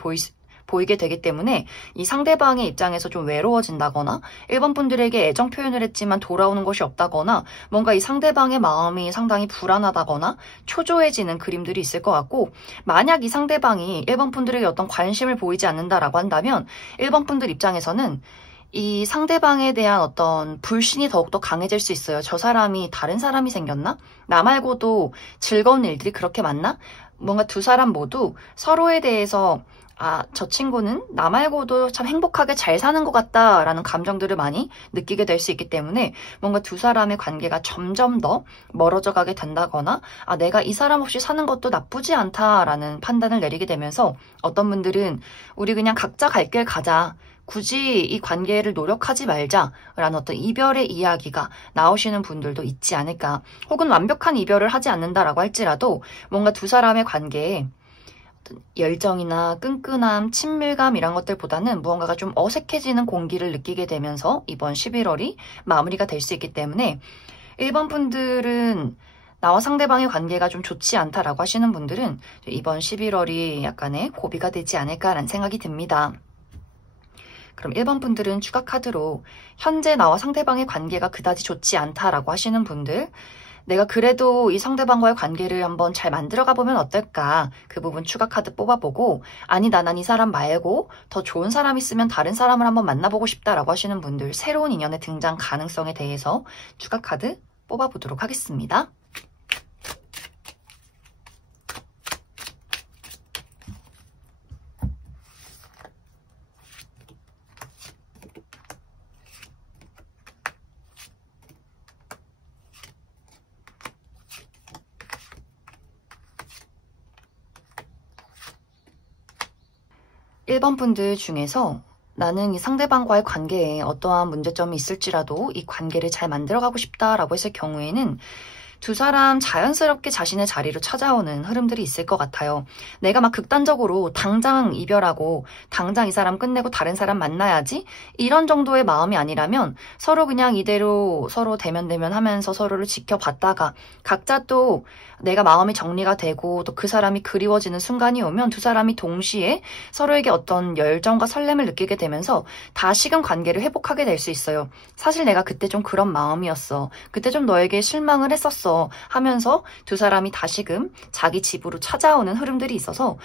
보이게 되기 때문에 이 상대방의 입장에서 좀 외로워진다거나 1번 분들에게 애정 표현을 했지만 돌아오는 것이 없다거나 뭔가 이 상대방의 마음이 상당히 불안하다거나 초조해지는 그림들이 있을 것 같고 만약 이 상대방이 1번 분들에게 어떤 관심을 보이지 않는다라고 한다면 1번 분들 입장에서는 이 상대방에 대한 어떤 불신이 더욱더 강해질 수 있어요. 저 사람이 다른 사람이 생겼나? 나 말고도 즐거운 일들이 그렇게 많나? 뭔가 두 사람 모두 서로에 대해서 저 친구는 나 말고도 참 행복하게 잘 사는 것 같다라는 감정들을 많이 느끼게 될 수 있기 때문에 뭔가 두 사람의 관계가 점점 더 멀어져 가게 된다거나 내가 이 사람 없이 사는 것도 나쁘지 않다라는 판단을 내리게 되면서 어떤 분들은 우리 그냥 각자 갈 길 가자. 굳이 이 관계를 노력하지 말자라는 어떤 이별의 이야기가 나오시는 분들도 있지 않을까. 혹은 완벽한 이별을 하지 않는다라고 할지라도 뭔가 두 사람의 관계에 열정이나 끈끈함, 친밀감 이런 것들보다는 무언가가 좀 어색해지는 공기를 느끼게 되면서 이번 11월이 마무리가 될 수 있기 때문에 1번 분들은 나와 상대방의 관계가 좀 좋지 않다라고 하시는 분들은 이번 11월이 약간의 고비가 되지 않을까라는 생각이 듭니다. 그럼 1번 분들은 추가 카드로 현재 나와 상대방의 관계가 그다지 좋지 않다라고 하시는 분들 내가 그래도 이 상대방과의 관계를 한번 잘 만들어가 보면 어떨까 그 부분 추가 카드 뽑아보고 아니다 난 이 사람 말고 더 좋은 사람 있으면 다른 사람을 한번 만나보고 싶다라고 하시는 분들 새로운 인연의 등장 가능성에 대해서 추가 카드 뽑아보도록 하겠습니다. 1번 분들 중에서 나는 이 상대방과의 관계에 어떠한 문제점이 있을지라도 이 관계를 잘 만들어가고 싶다라고 했을 경우에는 두 사람 자연스럽게 자신의 자리로 찾아오는 흐름들이 있을 것 같아요. 내가 막 극단적으로 당장 이별하고 당장 이 사람 끝내고 다른 사람 만나야지 이런 정도의 마음이 아니라면 서로 그냥 이대로 서로 대면대면 하면서 서로를 지켜봤다가 각자 또 내가 마음이 정리가 되고 또 그 사람이 그리워지는 순간이 오면 두 사람이 동시에 서로에게 어떤 열정과 설렘을 느끼게 되면서 다시금 관계를 회복하게 될 수 있어요. 사실 내가 그때 좀 그런 마음이었어. 그때 좀 너에게 실망을 했었어. 하면서 두 사람이 다시금 자기 집으로 찾아오는 흐름들이 있어서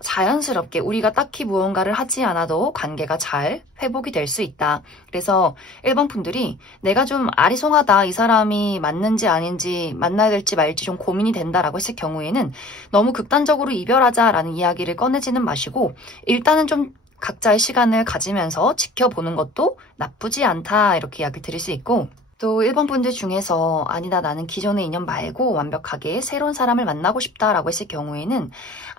자연스럽게 우리가 딱히 무언가를 하지 않아도 관계가 잘 회복이 될 수 있다. 그래서 1번 분들이 내가 좀 아리송하다. 이 사람이 맞는지 아닌지 만나야 될지 말지 좀 고민이 된다라고 했을 경우에는 너무 극단적으로 이별하자라는 이야기를 꺼내지는 마시고 일단은 좀 각자의 시간을 가지면서 지켜보는 것도 나쁘지 않다. 이렇게 이야기 드릴 수 있고 또 1번 분들 중에서 아니다 나는 기존의 인연 말고 완벽하게 새로운 사람을 만나고 싶다라고 했을 경우에는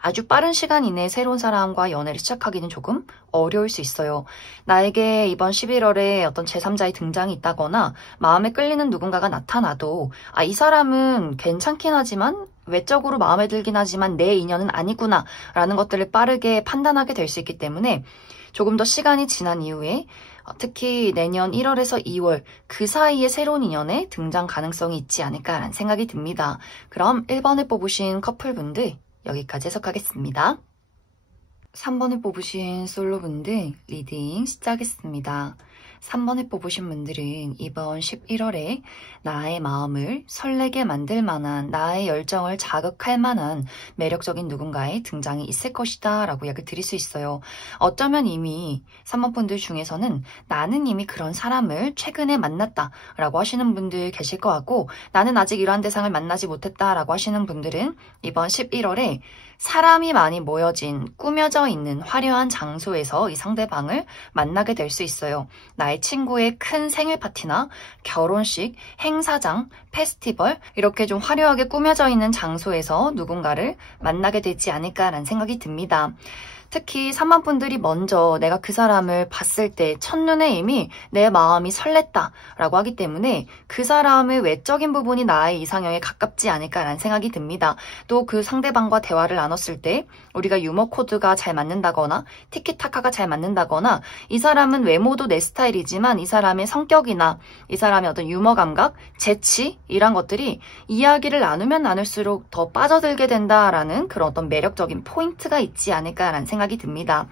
아주 빠른 시간 이내에 새로운 사람과 연애를 시작하기는 조금 어려울 수 있어요. 나에게 이번 11월에 어떤 제3자의 등장이 있다거나 마음에 끌리는 누군가가 나타나도 이 사람은 괜찮긴 하지만 외적으로 마음에 들긴 하지만 내 인연은 아니구나 라는 것들을 빠르게 판단하게 될 수 있기 때문에 조금 더 시간이 지난 이후에 특히 내년 1월에서 2월 그 사이에 새로운 인연의 등장 가능성이 있지 않을까라는 생각이 듭니다. 그럼 1번을 뽑으신 커플분들 여기까지 해석하겠습니다. 3번을 뽑으신 솔로분들 리딩 시작하겠습니다. 3번을 뽑으신 분들은 이번 11월에 나의 마음을 설레게 만들 만한, 나의 열정을 자극할 만한 매력적인 누군가의 등장이 있을 것이다 라고 이야기를 드릴 수 있어요. 어쩌면 이미 3번 분들 중에서는 나는 이미 그런 사람을 최근에 만났다 라고 하시는 분들 계실 것 같고, 나는 아직 이러한 대상을 만나지 못했다 라고 하시는 분들은 이번 11월에 사람이 많이 모여진 꾸며져 있는 화려한 장소에서 이 상대방을 만나게 될 수 있어요. 나의 친구의 큰 생일 파티나 결혼식, 행사장, 페스티벌 이렇게 좀 화려하게 꾸며져 있는 장소에서 누군가를 만나게 되지 않을까라는 생각이 듭니다. 특히 3번 분들이 먼저 내가 그 사람을 봤을 때 첫눈에 이미 내 마음이 설렜다 라고 하기 때문에 그 사람의 외적인 부분이 나의 이상형에 가깝지 않을까라는 생각이 듭니다. 또 그 상대방과 대화를 나눴을 때 우리가 유머 코드가 잘 맞는다거나 티키타카가 잘 맞는다거나, 이 사람은 외모도 내 스타일이지만 이 사람의 성격이나 이 사람의 어떤 유머 감각, 재치 이런 것들이 이야기를 나누면 나눌수록 더 빠져들게 된다라는 그런 어떤 매력적인 포인트가 있지 않을까라는 생각이 듭니다.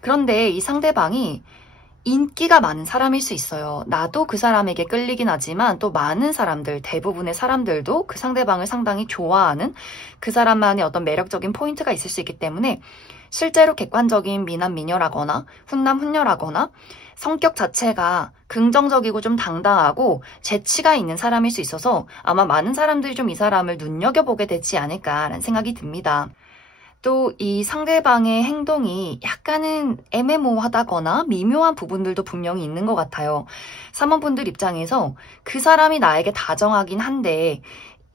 그런데 이 상대방이 인기가 많은 사람일 수 있어요. 나도 그 사람에게 끌리긴 하지만 또 많은 사람들, 대부분의 사람들도 그 상대방을 상당히 좋아하는, 그 사람만의 어떤 매력적인 포인트가 있을 수 있기 때문에 실제로 객관적인 미남 미녀라거나 훈남 훈녀라거나 성격 자체가 긍정적이고 좀 당당하고 재치가 있는 사람일 수 있어서 아마 많은 사람들이 좀 이 사람을 눈여겨보게 되지 않을까라는 생각이 듭니다. 또 이 상대방의 행동이 약간은 애매모호하다거나 미묘한 부분들도 분명히 있는 것 같아요. 3번 분들 입장에서 그 사람이 나에게 다정하긴 한데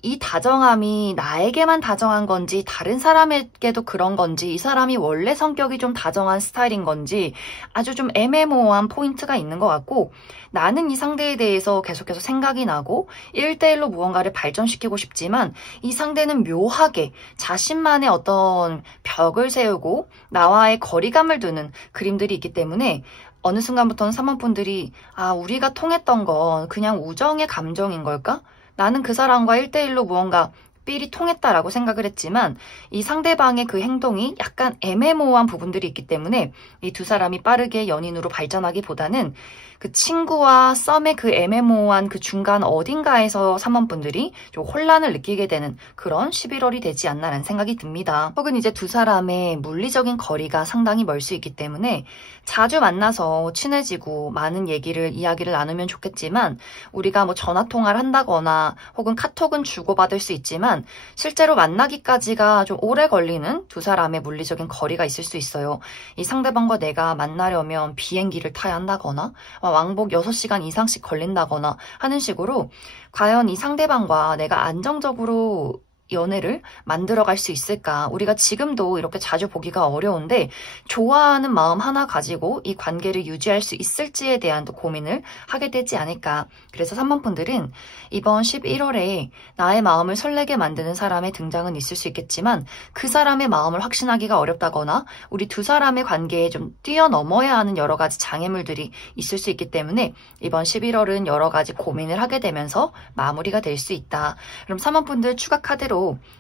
이 다정함이 나에게만 다정한 건지 다른 사람에게도 그런 건지, 이 사람이 원래 성격이 좀 다정한 스타일인 건지 아주 좀 애매모호한 포인트가 있는 것 같고, 나는 이 상대에 대해서 계속해서 생각이 나고 1대1로 무언가를 발전시키고 싶지만 이 상대는 묘하게 자신만의 어떤 벽을 세우고 나와의 거리감을 두는 그림들이 있기 때문에 어느 순간부터는 3번 분들이 우리가 통했던 건 그냥 우정의 감정인 걸까? 나는 그 사람과 1대1로 무언가 삘이 통했다라고 생각을 했지만 이 상대방의 그 행동이 약간 애매모호한 부분들이 있기 때문에 이 두 사람이 빠르게 연인으로 발전하기보다는 그 친구와 썸의 그 애매모호한 그 중간 어딘가에서 3번 분들이 좀 혼란을 느끼게 되는 그런 11월이 되지 않나라는 생각이 듭니다. 혹은 이제 두 사람의 물리적인 거리가 상당히 멀 수 있기 때문에 자주 만나서 친해지고 많은 이야기를 나누면 좋겠지만, 우리가 뭐 전화통화를 한다거나 혹은 카톡은 주고받을 수 있지만 실제로 만나기까지가 좀 오래 걸리는 두 사람의 물리적인 거리가 있을 수 있어요. 이 상대방과 내가 만나려면 비행기를 타야 한다거나 왕복 6시간 이상씩 걸린다거나 하는 식으로 과연 이 상대방과 내가 안정적으로 연애를 만들어갈 수 있을까? 우리가 지금도 이렇게 자주 보기가 어려운데 좋아하는 마음 하나 가지고 이 관계를 유지할 수 있을지에 대한 또 고민을 하게 되지 않을까. 그래서 3번 분들은 이번 11월에 나의 마음을 설레게 만드는 사람의 등장은 있을 수 있겠지만 그 사람의 마음을 확신하기가 어렵다거나 우리 두 사람의 관계에 좀 뛰어넘어야 하는 여러 가지 장애물들이 있을 수 있기 때문에 이번 11월은 여러 가지 고민을 하게 되면서 마무리가 될 수 있다. 그럼 3번 분들 추가 카드로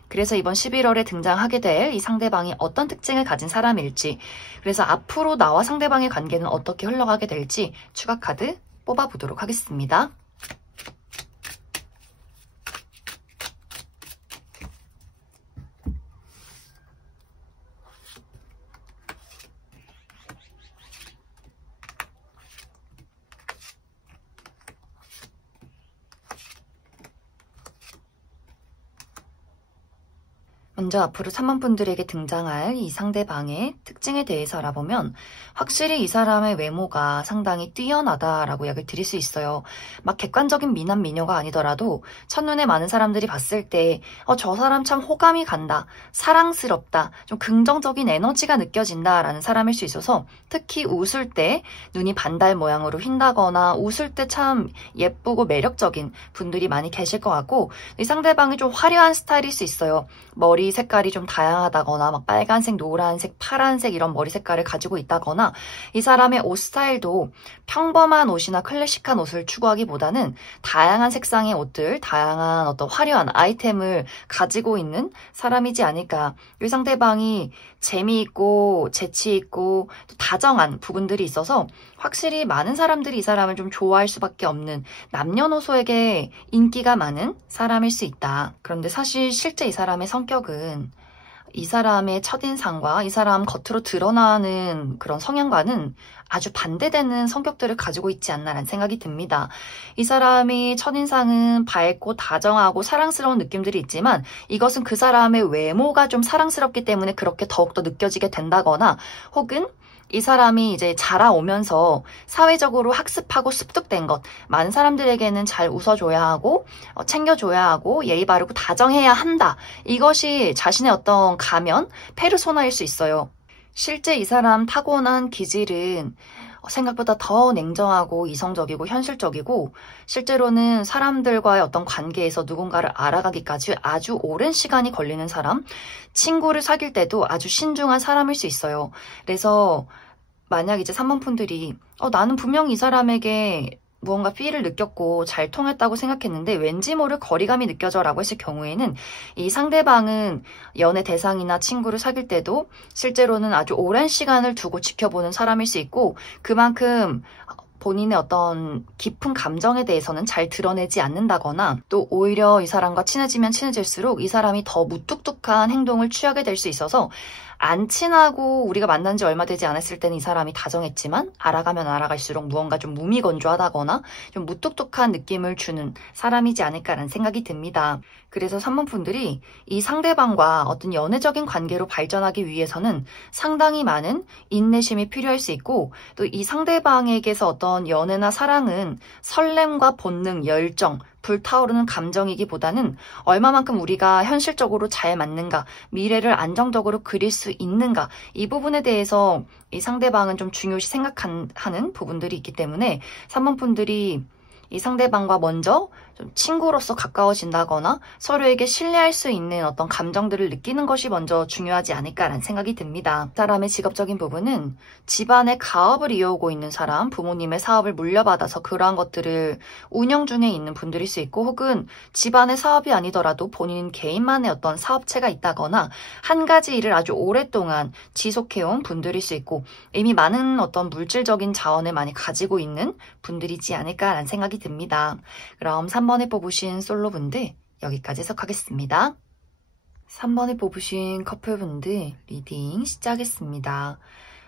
그래서 이번 11월에 등장하게 될 이 상대방이 어떤 특징을 가진 사람일지, 그래서 앞으로 나와 상대방의 관계는 어떻게 흘러가게 될지 추가 카드 뽑아보도록 하겠습니다. 먼저 앞으로 3번 분들에게 등장할 이 상대방의 특징에 대해서 알아보면 확실히 이 사람의 외모가 상당히 뛰어나다라고 이야기를 드릴 수 있어요. 막 객관적인 미남 미녀가 아니더라도 첫눈에 많은 사람들이 봤을 때 저 사람 참 호감이 간다, 사랑스럽다, 좀 긍정적인 에너지가 느껴진다라는 사람일 수 있어서 특히 웃을 때 눈이 반달 모양으로 휜다거나 웃을 때 참 예쁘고 매력적인 분들이 많이 계실 것 같고, 이 상대방이 좀 화려한 스타일일 수 있어요. 머리 색깔이 좀 다양하다거나 막 빨간색, 노란색, 파란색 이런 머리 색깔을 가지고 있다거나 이 사람의 옷 스타일도 평범한 옷이나 클래식한 옷을 추구하기보다는 다양한 색상의 옷들, 다양한 어떤 화려한 아이템을 가지고 있는 사람이지 않을까. 이 상대방이 재미있고 재치있고 또 다정한 부분들이 있어서 확실히 많은 사람들이 이 사람을 좀 좋아할 수밖에 없는 남녀노소에게 인기가 많은 사람일 수 있다. 그런데 사실 실제 이 사람의 성격은 이 사람의 첫인상과 이 사람 겉으로 드러나는 그런 성향과는 아주 반대되는 성격들을 가지고 있지 않나라는 생각이 듭니다. 이 사람이 첫인상은 밝고 다정하고 사랑스러운 느낌들이 있지만 이것은 그 사람의 외모가 좀 사랑스럽기 때문에 그렇게 더욱더 느껴지게 된다거나 혹은 이 사람이 이제 자라오면서 사회적으로 학습하고 습득된 것, 많은 사람들에게는 잘 웃어줘야 하고 챙겨줘야 하고 예의 바르고 다정해야 한다. 이것이 자신의 어떤 가면, 페르소나일 수 있어요. 실제 이 사람 타고난 기질은 생각보다 더 냉정하고 이성적이고 현실적이고 실제로는 사람들과의 어떤 관계에서 누군가를 알아가기까지 아주 오랜 시간이 걸리는 사람, 친구를 사귈 때도 아주 신중한 사람일 수 있어요. 그래서 만약 이제 3번 분들이 나는 분명히 이 사람에게 무언가 필을 느꼈고 잘 통했다고 생각했는데 왠지 모를 거리감이 느껴져 라고 했을 경우에는 이 상대방은 연애 대상이나 친구를 사귈 때도 실제로는 아주 오랜 시간을 두고 지켜보는 사람일 수 있고 그만큼 본인의 어떤 깊은 감정에 대해서는 잘 드러내지 않는다거나 또 오히려 이 사람과 친해지면 친해질수록 이 사람이 더 무뚝뚝한 행동을 취하게 될 수 있어서 안 친하고 우리가 만난 지 얼마 되지 않았을 때는 이 사람이 다정했지만 알아가면 알아갈수록 무언가 좀 무미건조하다거나 좀 무뚝뚝한 느낌을 주는 사람이지 않을까라는 생각이 듭니다. 그래서 3번 분들이 이 상대방과 어떤 연애적인 관계로 발전하기 위해서는 상당히 많은 인내심이 필요할 수 있고 또 이 상대방에게서 어떤 연애나 사랑은 설렘과 본능, 열정, 불타오르는 감정이기보다는 얼마만큼 우리가 현실적으로 잘 맞는가, 미래를 안정적으로 그릴 수 있는가 이 부분에 대해서 이 상대방은 좀 중요시 생각하는 부분들이 있기 때문에 3번 분들이 이 상대방과 먼저 좀 친구로서 가까워진다거나 서로에게 신뢰할 수 있는 어떤 감정들을 느끼는 것이 먼저 중요하지 않을까라는 생각이 듭니다. 사람의 직업적인 부분은 집안의 가업을 이어오고 있는 사람, 부모님의 사업을 물려받아서 그러한 것들을 운영 중에 있는 분들일 수 있고 혹은 집안의 사업이 아니더라도 본인 개인만의 어떤 사업체가 있다거나 한 가지 일을 아주 오랫동안 지속해온 분들일 수 있고 이미 많은 어떤 물질적인 자원을 많이 가지고 있는 분들이지 않을까라는 생각이 듭니다. 그럼 3번에 뽑으신 솔로분들 여기까지 해석하겠습니다. 3번에 뽑으신 커플분들 리딩 시작하겠습니다.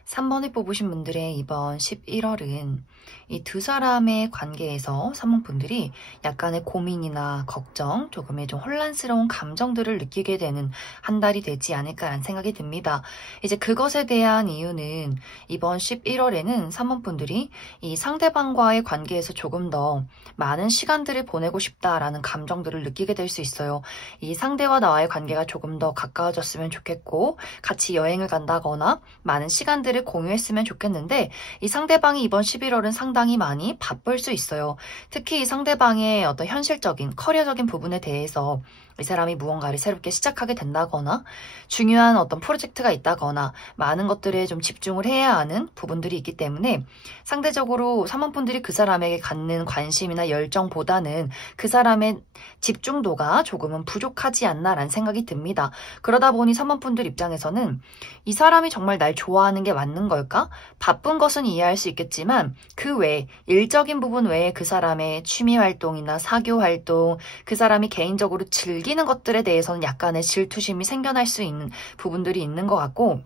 3번에 뽑으신 분들의 이번 11월은 이 두 사람의 관계에서 3번 분들이 약간의 고민이나 걱정, 조금의 좀 혼란스러운 감정들을 느끼게 되는 한 달이 되지 않을까라는 생각이 듭니다. 이제 그것에 대한 이유는 이번 11월에는 3번 분들이 이 상대방과의 관계에서 조금 더 많은 시간들을 보내고 싶다라는 감정들을 느끼게 될 수 있어요. 이 상대와 나와의 관계가 조금 더 가까워졌으면 좋겠고 같이 여행을 간다거나 많은 시간들을 공유했으면 좋겠는데 이 상대방이 이번 11월은 상당히 많이 바쁠 수 있어요. 특히 이 상대방의 어떤 현실적인 커리어적인 부분에 대해서 이 사람이 무언가를 새롭게 시작하게 된다거나 중요한 어떤 프로젝트가 있다거나 많은 것들에 좀 집중을 해야 하는 부분들이 있기 때문에 상대적으로 3번 분들이 그 사람에게 갖는 관심이나 열정보다는 그 사람의 집중도가 조금은 부족하지 않나라는 생각이 듭니다. 그러다 보니 3번 분들 입장에서는 이 사람이 정말 날 좋아하는 게 맞는 걸까? 바쁜 것은 이해할 수 있겠지만 그 외에 일적인 부분 외에 그 사람의 취미 활동이나 사교 활동, 그 사람이 개인적으로 즐기는 것들에 대해서는 약간의 질투심이 생겨날 수 있는 부분들이 있는 것 같고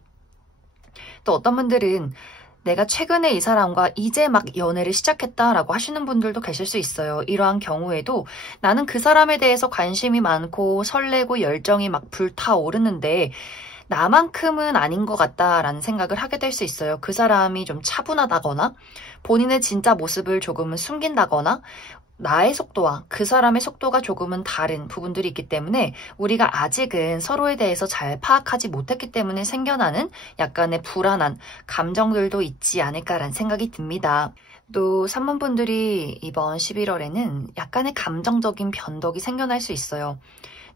또 어떤 분들은 내가 최근에 이 사람과 이제 막 연애를 시작했다라고 하시는 분들도 계실 수 있어요. 이러한 경우에도 나는 그 사람에 대해서 관심이 많고 설레고 열정이 막 불타오르는데 나만큼은 아닌 것 같다라는 생각을 하게 될 수 있어요. 그 사람이 좀 차분하다거나 본인의 진짜 모습을 조금은 숨긴다거나 나의 속도와 그 사람의 속도가 조금은 다른 부분들이 있기 때문에 우리가 아직은 서로에 대해서 잘 파악하지 못했기 때문에 생겨나는 약간의 불안한 감정들도 있지 않을까라는 생각이 듭니다. 또 3번 분들이 이번 11월에는 약간의 감정적인 변덕이 생겨날 수 있어요.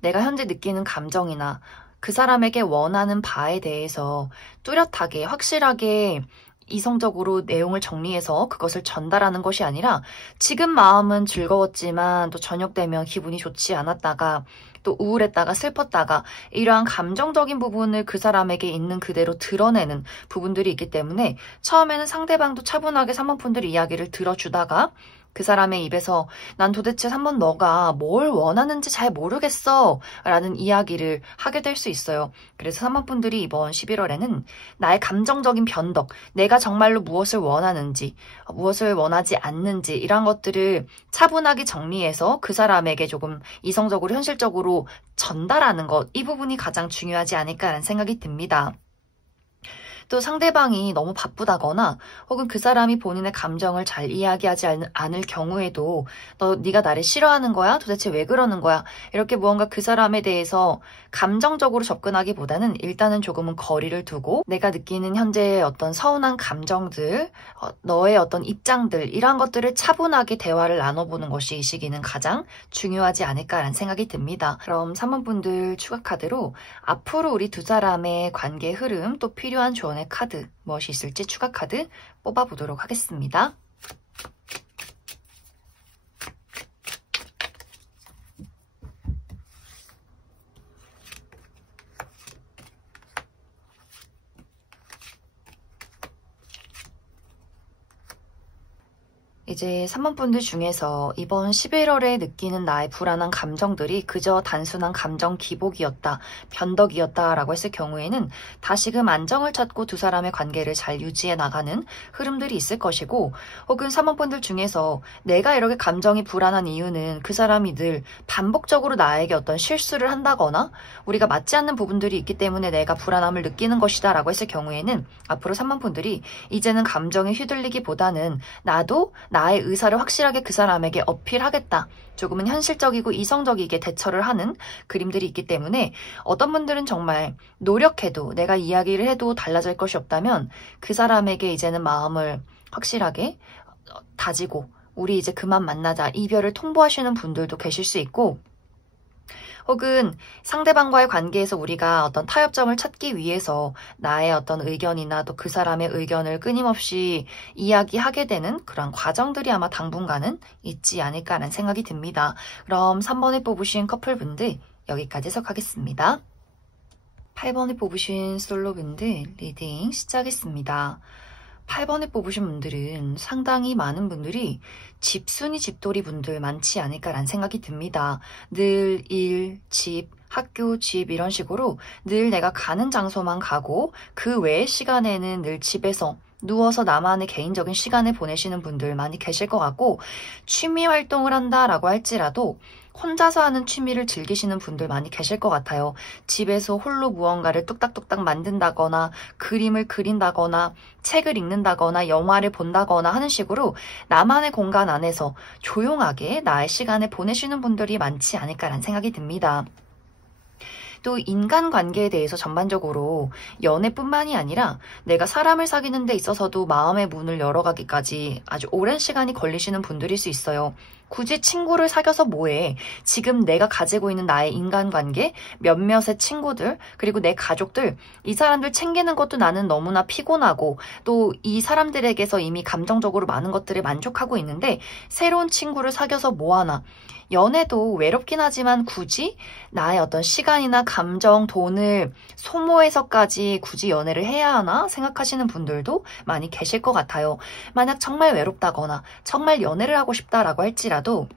내가 현재 느끼는 감정이나 그 사람에게 원하는 바에 대해서 뚜렷하게, 확실하게 이성적으로 내용을 정리해서 그것을 전달하는 것이 아니라 지금 마음은 즐거웠지만 또 저녁 되면 기분이 좋지 않았다가 또 우울했다가 슬펐다가 이러한 감정적인 부분을 그 사람에게 있는 그대로 드러내는 부분들이 있기 때문에 처음에는 상대방도 차분하게 3번분들 이야기를 들어주다가 그 사람의 입에서 난 도대체 3번 너가 뭘 원하는지 잘 모르겠어 라는 이야기를 하게 될 수 있어요. 그래서 3번분들이 이번 11월에는 나의 감정적인 변덕, 내가 정말로 무엇을 원하는지, 무엇을 원하지 않는지 이런 것들을 차분하게 정리해서 그 사람에게 조금 이성적으로 현실적으로 전달하는 것, 이 부분이 가장 중요하지 않을까라는 생각이 듭니다. 또 상대방이 너무 바쁘다거나 혹은 그 사람이 본인의 감정을 잘 이야기하지 않을 경우에도 네가 나를 싫어하는 거야? 도대체 왜 그러는 거야? 이렇게 무언가 그 사람에 대해서 감정적으로 접근하기보다는 일단은 조금은 거리를 두고 내가 느끼는 현재의 어떤 서운한 감정들, 너의 어떤 입장들 이런 것들을 차분하게 대화를 나눠보는 것이 이 시기는 가장 중요하지 않을까라는 생각이 듭니다. 그럼 3번분들 추가 카드로 앞으로 우리 두 사람의 관계 흐름 또 필요한 조언 카드 무엇이 있을지 추가 카드 뽑아보도록 하겠습니다. 이제 3번분들 중에서 이번 11월에 느끼는 나의 불안한 감정들이 그저 단순한 감정 기복이었다, 변덕이었다라고 했을 경우에는 다시금 안정을 찾고 두 사람의 관계를 잘 유지해 나가는 흐름들이 있을 것이고 혹은 3번분들 중에서 내가 이렇게 감정이 불안한 이유는 그 사람이 늘 반복적으로 나에게 어떤 실수를 한다거나 우리가 맞지 않는 부분들이 있기 때문에 내가 불안함을 느끼는 것이다 라고 했을 경우에는 앞으로 3번분들이 이제는 감정에 휘둘리기보다는 나도 나의 의사를 확실하게 그 사람에게 어필하겠다. 조금은 현실적이고 이성적이게 대처를 하는 그림들이 있기 때문에 어떤 분들은 정말 노력해도 내가 이야기를 해도 달라질 것이 없다면 그 사람에게 이제는 마음을 확실하게 다지고 우리 이제 그만 만나자 이별을 통보하시는 분들도 계실 수 있고 혹은 상대방과의 관계에서 우리가 어떤 타협점을 찾기 위해서 나의 어떤 의견이나 또 그 사람의 의견을 끊임없이 이야기하게 되는 그런 과정들이 아마 당분간은 있지 않을까라는 생각이 듭니다. 그럼 3번에 뽑으신 커플분들 여기까지 해석하겠습니다. 8번에 뽑으신 솔로분들 리딩 시작하겠습니다. 8번에 뽑으신 분들은 상당히 많은 분들이 집순이 집돌이 분들 많지 않을까라는 생각이 듭니다. 늘 일, 집, 학교, 집 이런 식으로 늘 내가 가는 장소만 가고 그 외의 시간에는 늘 집에서 누워서 나만의 개인적인 시간을 보내시는 분들 많이 계실 것 같고 취미 활동을 한다라고 할지라도 혼자서 하는 취미를 즐기시는 분들 많이 계실 것 같아요. 집에서 홀로 무언가를 뚝딱뚝딱 만든다거나 그림을 그린다거나 책을 읽는다거나 영화를 본다거나 하는 식으로 나만의 공간 안에서 조용하게 나의 시간을 보내시는 분들이 많지 않을까라는 생각이 듭니다. 또 인간관계에 대해서 전반적으로 연애뿐만이 아니라 내가 사람을 사귀는 데 있어서도 마음의 문을 열어가기까지 아주 오랜 시간이 걸리시는 분들일 수 있어요. 굳이 친구를 사귀어서 뭐해? 지금 내가 가지고 있는 나의 인간관계, 몇몇의 친구들, 그리고 내 가족들, 이 사람들 챙기는 것도 나는 너무나 피곤하고 또 이 사람들에게서 이미 감정적으로 많은 것들을 만족하고 있는데 새로운 친구를 사귀어서 뭐하나? 연애도 외롭긴 하지만 굳이 나의 어떤 시간이나 감정, 돈을 소모해서까지 굳이 연애를 해야 하나 생각하시는 분들도 많이 계실 것 같아요. 만약 정말 외롭다거나 정말 연애를 하고 싶다라고 할지라도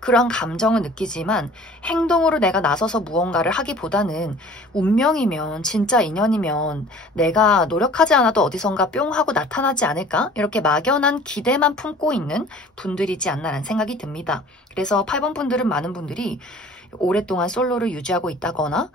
그런 감정을 느끼지만 행동으로 내가 나서서 무언가를 하기보다는 운명이면 진짜 인연이면 내가 노력하지 않아도 어디선가 뿅 하고 나타나지 않을까? 이렇게 막연한 기대만 품고 있는 분들이지 않나라는 생각이 듭니다. 그래서 8번 분들은 많은 분들이 오랫동안 솔로를 유지하고 있다거나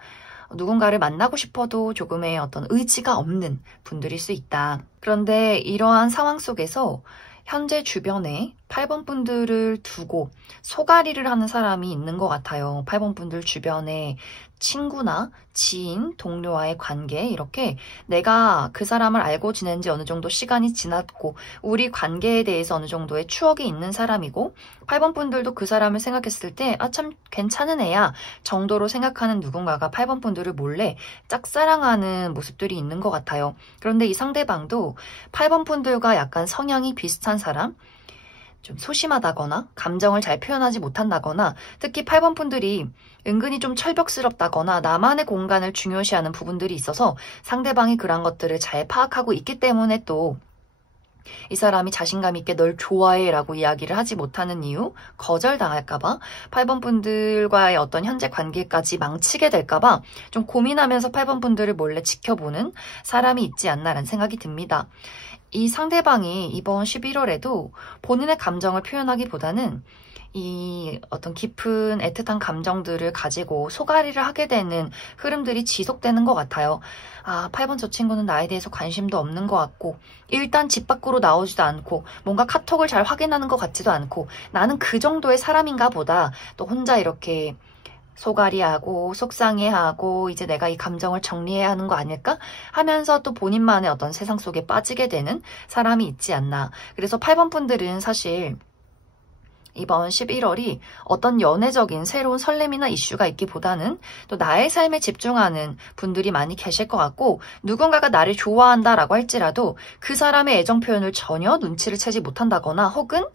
누군가를 만나고 싶어도 조금의 어떤 의지가 없는 분들일 수 있다. 그런데 이러한 상황 속에서 현재 주변에 8번 분들을 두고 소가리를 하는 사람이 있는 것 같아요. 8번 분들 주변에 친구나 지인, 동료와의 관계 이렇게 내가 그 사람을 알고 지낸 지 어느 정도 시간이 지났고 우리 관계에 대해서 어느 정도의 추억이 있는 사람이고 8번 분들도 그 사람을 생각했을 때 아, 참 괜찮은 애야 정도로 생각하는 누군가가 8번 분들을 몰래 짝사랑하는 모습들이 있는 것 같아요. 그런데 이 상대방도 8번 분들과 약간 성향이 비슷한 사람, 좀 소심하다거나 감정을 잘 표현하지 못한다거나 특히 8번 분들이 은근히 좀 철벽스럽다거나 나만의 공간을 중요시하는 부분들이 있어서 상대방이 그런 것들을 잘 파악하고 있기 때문에 또 이 사람이 자신감 있게 널 좋아해 라고 이야기를 하지 못하는 이유, 거절당할까봐 8번 분들과의 어떤 현재 관계까지 망치게 될까봐 좀 고민하면서 8번 분들을 몰래 지켜보는 사람이 있지 않나라는 생각이 듭니다. 이 상대방이 이번 11월에도 본인의 감정을 표현하기보다는 이 어떤 깊은 애틋한 감정들을 가지고 소가리를 하게 되는 흐름들이 지속되는 것 같아요. 아, 8번 저 친구는 나에 대해서 관심도 없는 것 같고 일단 집 밖으로 나오지도 않고 뭔가 카톡을 잘 확인하는 것 같지도 않고 나는 그 정도의 사람인가 보다 또 혼자 이렇게 소가리하고 속상해하고 이제 내가 이 감정을 정리해야 하는 거 아닐까 하면서 또 본인만의 어떤 세상 속에 빠지게 되는 사람이 있지 않나. 그래서 8번 분들은 사실 이번 11월이 어떤 연애적인 새로운 설렘이나 이슈가 있기보다는 또 나의 삶에 집중하는 분들이 많이 계실 것 같고 누군가가 나를 좋아한다라고 할지라도 그 사람의 애정 표현을 전혀 눈치를 채지 못한다거나 혹은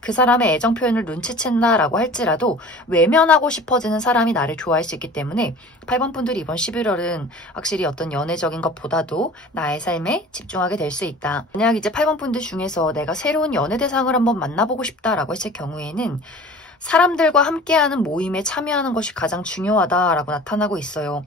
그 사람의 애정 표현을 눈치챈다라고 할지라도 외면하고 싶어지는 사람이 나를 좋아할 수 있기 때문에 8번 분들이 이번 11월은 확실히 어떤 연애적인 것보다도 나의 삶에 집중하게 될 수 있다. 만약 이제 8번 분들 중에서 내가 새로운 연애 대상을 한번 만나보고 싶다라고 했을 경우에는 사람들과 함께하는 모임에 참여하는 것이 가장 중요하다라고 나타나고 있어요.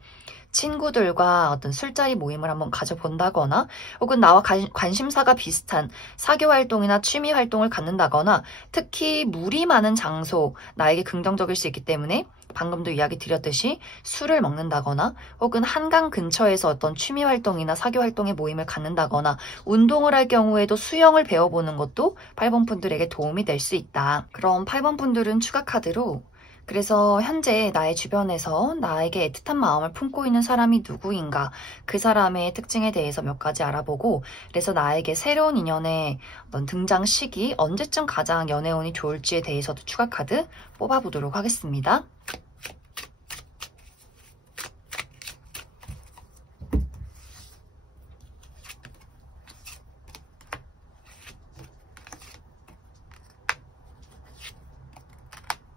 친구들과 어떤 술자리 모임을 한번 가져본다거나 혹은 나와 관심사가 비슷한 사교 활동이나 취미 활동을 갖는다거나 특히 물이 많은 장소, 나에게 긍정적일 수 있기 때문에 방금도 이야기 드렸듯이 술을 먹는다거나 혹은 한강 근처에서 어떤 취미 활동이나 사교 활동의 모임을 갖는다거나 운동을 할 경우에도 수영을 배워보는 것도 8번 분들에게 도움이 될 수 있다. 그럼 8번 분들은 추가 카드로 그래서 현재 나의 주변에서 나에게 애틋한 마음을 품고 있는 사람이 누구인가 그 사람의 특징에 대해서 몇 가지 알아보고 그래서 나에게 새로운 인연의 어떤 등장 시기 언제쯤 가장 연애운이 좋을지에 대해서도 추가 카드 뽑아보도록 하겠습니다.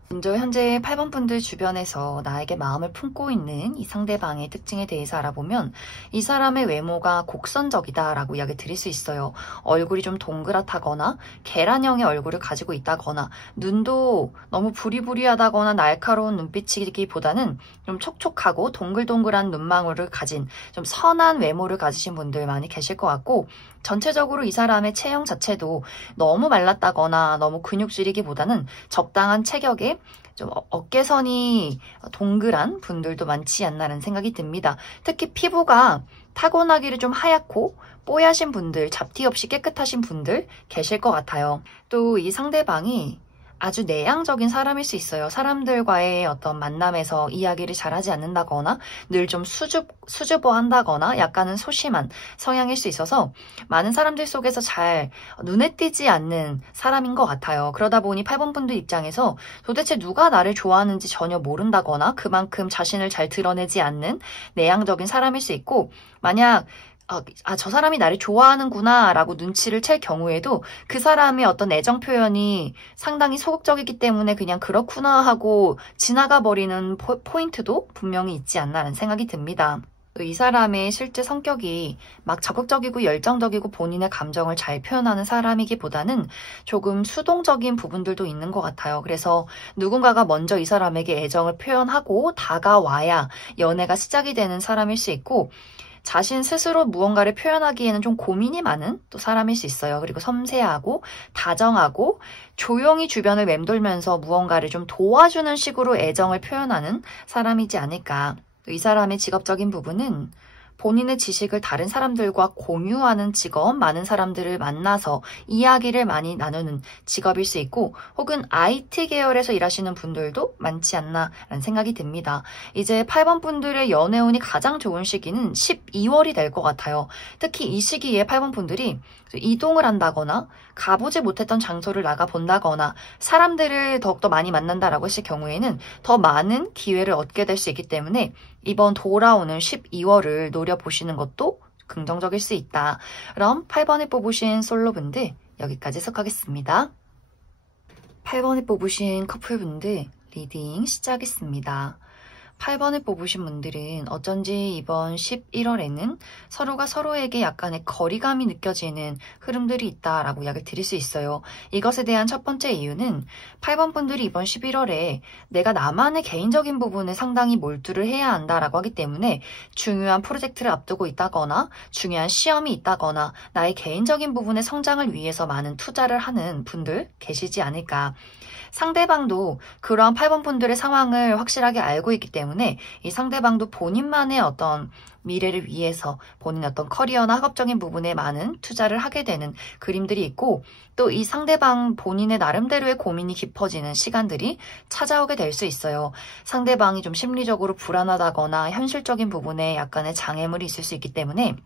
먼저 현재 8번 분들 주변에서 나에게 마음을 품고 있는 이 상대방의 특징에 대해서 알아보면 이 사람의 외모가 곡선적이다라고 이야기 드릴 수 있어요. 얼굴이 좀 동그랗다거나 계란형의 얼굴을 가지고 있다거나 눈도 너무 부리부리하다거나 날카로운 눈빛이기보다는 좀 촉촉하고 동글동글한 눈망울을 가진 좀 선한 외모를 가지신 분들 많이 계실 것 같고 전체적으로 이 사람의 체형 자체도 너무 말랐다거나 너무 근육질이기보다는 적당한 체격에 좀 어깨선이 동그란 분들도 많지 않나라는 생각이 듭니다. 특히 피부가 타고나기를 좀 하얗고 뽀얗신 분들, 잡티 없이 깨끗하신 분들 계실 것 같아요. 또 이 상대방이 아주 내향적인 사람일 수 있어요. 사람들과의 어떤 만남에서 이야기를 잘하지 않는다거나 늘 좀 수줍어한다거나 약간은 소심한 성향일 수 있어서 많은 사람들 속에서 잘 눈에 띄지 않는 사람인 것 같아요. 그러다 보니 8번 분들 입장에서 도대체 누가 나를 좋아하는지 전혀 모른다거나 그만큼 자신을 잘 드러내지 않는 내향적인 사람일 수 있고 만약 저 사람이 나를 좋아하는구나 라고 눈치를 챌 경우에도 그 사람의 어떤 애정 표현이 상당히 소극적이기 때문에 그냥 그렇구나 하고 지나가 버리는 포인트도 분명히 있지 않나라는 생각이 듭니다. 이 사람의 실제 성격이 막 적극적이고 열정적이고 본인의 감정을 잘 표현하는 사람이기보다는 조금 수동적인 부분들도 있는 것 같아요. 그래서 누군가가 먼저 이 사람에게 애정을 표현하고 다가와야 연애가 시작이 되는 사람일 수 있고 자신 스스로 무언가를 표현하기에는 좀 고민이 많은 또 사람일 수 있어요. 그리고 섬세하고 다정하고 조용히 주변을 맴돌면서 무언가를 좀 도와주는 식으로 애정을 표현하는 사람이지 않을까. 이 사람의 직업적인 부분은 본인의 지식을 다른 사람들과 공유하는 직업, 많은 사람들을 만나서 이야기를 많이 나누는 직업일 수 있고, 혹은 IT 계열에서 일하시는 분들도 많지 않나라는 생각이 듭니다. 이제 8번 분들의 연애운이 가장 좋은 시기는 12월이 될 것 같아요. 특히 이 시기에 8번 분들이 이동을 한다거나 가보지 못했던 장소를 나가본다거나 사람들을 더욱더 많이 만난다라고 했을 경우에는 더 많은 기회를 얻게 될 수 있기 때문에 이번 돌아오는 12월을 노려보시는 것도 긍정적일 수 있다. 그럼 8번에 뽑으신 솔로분들 여기까지 해석하겠습니다. 8번에 뽑으신 커플분들 리딩 시작하겠습니다. 8번을 뽑으신 분들은 어쩐지 이번 11월에는 서로가 서로에게 약간의 거리감이 느껴지는 흐름들이 있다라고 이야기를 드릴 수 있어요. 이것에 대한 첫 번째 이유는 8번 분들이 이번 11월에 내가 나만의 개인적인 부분에 상당히 몰두를 해야 한다라고 하기 때문에 중요한 프로젝트를 앞두고 있다거나 중요한 시험이 있다거나 나의 개인적인 부분의 성장을 위해서 많은 투자를 하는 분들 계시지 않을까. 상대방도 그러한 8번 분들의 상황을 확실하게 알고 있기 때문에 이 상대방도 본인만의 어떤 미래를 위해서 본인의 어떤 커리어나 학업적인 부분에 많은 투자를 하게 되는 그림들이 있고, 또 이 상대방 본인의 나름대로의 고민이 깊어지는 시간들이 찾아오게 될 수 있어요. 상대방이 좀 심리적으로 불안하다거나 현실적인 부분에 약간의 장애물이 있을 수 있기 때문에,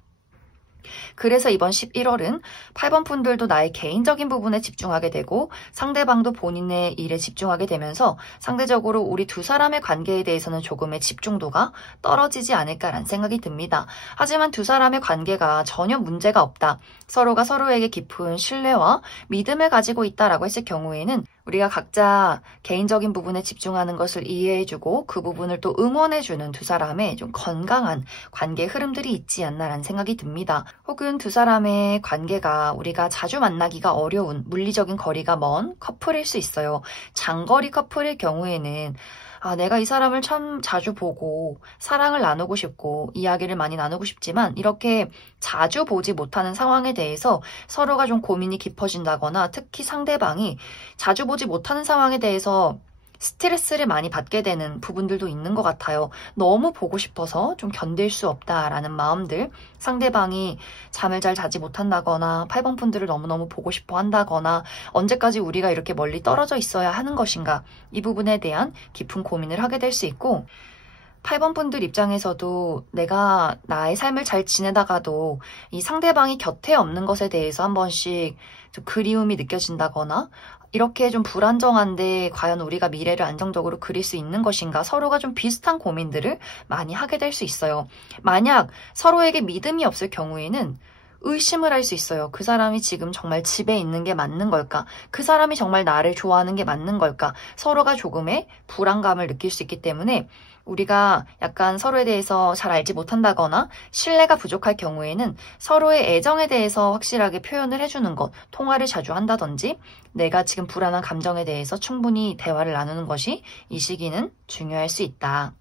그래서 이번 11월은 8번 분들도 나의 개인적인 부분에 집중하게 되고 상대방도 본인의 일에 집중하게 되면서 상대적으로 우리 두 사람의 관계에 대해서는 조금의 집중도가 떨어지지 않을까라는 생각이 듭니다. 하지만 두 사람의 관계가 전혀 문제가 없다. 서로가 서로에게 깊은 신뢰와 믿음을 가지고 있다라고 했을 경우에는 우리가 각자 개인적인 부분에 집중하는 것을 이해해주고 그 부분을 또 응원해주는 두 사람의 좀 건강한 관계 흐름들이 있지 않나라는 생각이 듭니다. 혹은 두 사람의 관계가 우리가 자주 만나기가 어려운 물리적인 거리가 먼 커플일 수 있어요. 장거리 커플일 경우에는 내가 이 사람을 참 자주 보고 사랑을 나누고 싶고 이야기를 많이 나누고 싶지만 이렇게 자주 보지 못하는 상황에 대해서 서로가 좀 고민이 깊어진다거나 특히 상대방이 자주 보지 못하는 상황에 대해서 스트레스를 많이 받게 되는 부분들도 있는 것 같아요. 너무 보고 싶어서 좀 견딜 수 없다라는 마음들, 상대방이 잠을 잘 자지 못한다거나 8번 분들을 너무너무 보고 싶어 한다거나 언제까지 우리가 이렇게 멀리 떨어져 있어야 하는 것인가, 이 부분에 대한 깊은 고민을 하게 될 수 있고, 8번 분들 입장에서도 내가 나의 삶을 잘 지내다가도 이 상대방이 곁에 없는 것에 대해서 한 번씩 좀 그리움이 느껴진다거나 이렇게 좀 불안정한데 과연 우리가 미래를 안정적으로 그릴 수 있는 것인가, 서로가 좀 비슷한 고민들을 많이 하게 될 수 있어요. 만약 서로에게 믿음이 없을 경우에는 의심을 할 수 있어요. 그 사람이 지금 정말 집에 있는 게 맞는 걸까? 그 사람이 정말 나를 좋아하는 게 맞는 걸까? 서로가 조금의 불안감을 느낄 수 있기 때문에 우리가 약간 서로에 대해서 잘 알지 못한다거나 신뢰가 부족할 경우에는 서로의 애정에 대해서 확실하게 표현을 해주는 것, 통화를 자주 한다든지 내가 지금 불안한 감정에 대해서 충분히 대화를 나누는 것이 이 시기는 중요할 수 있다.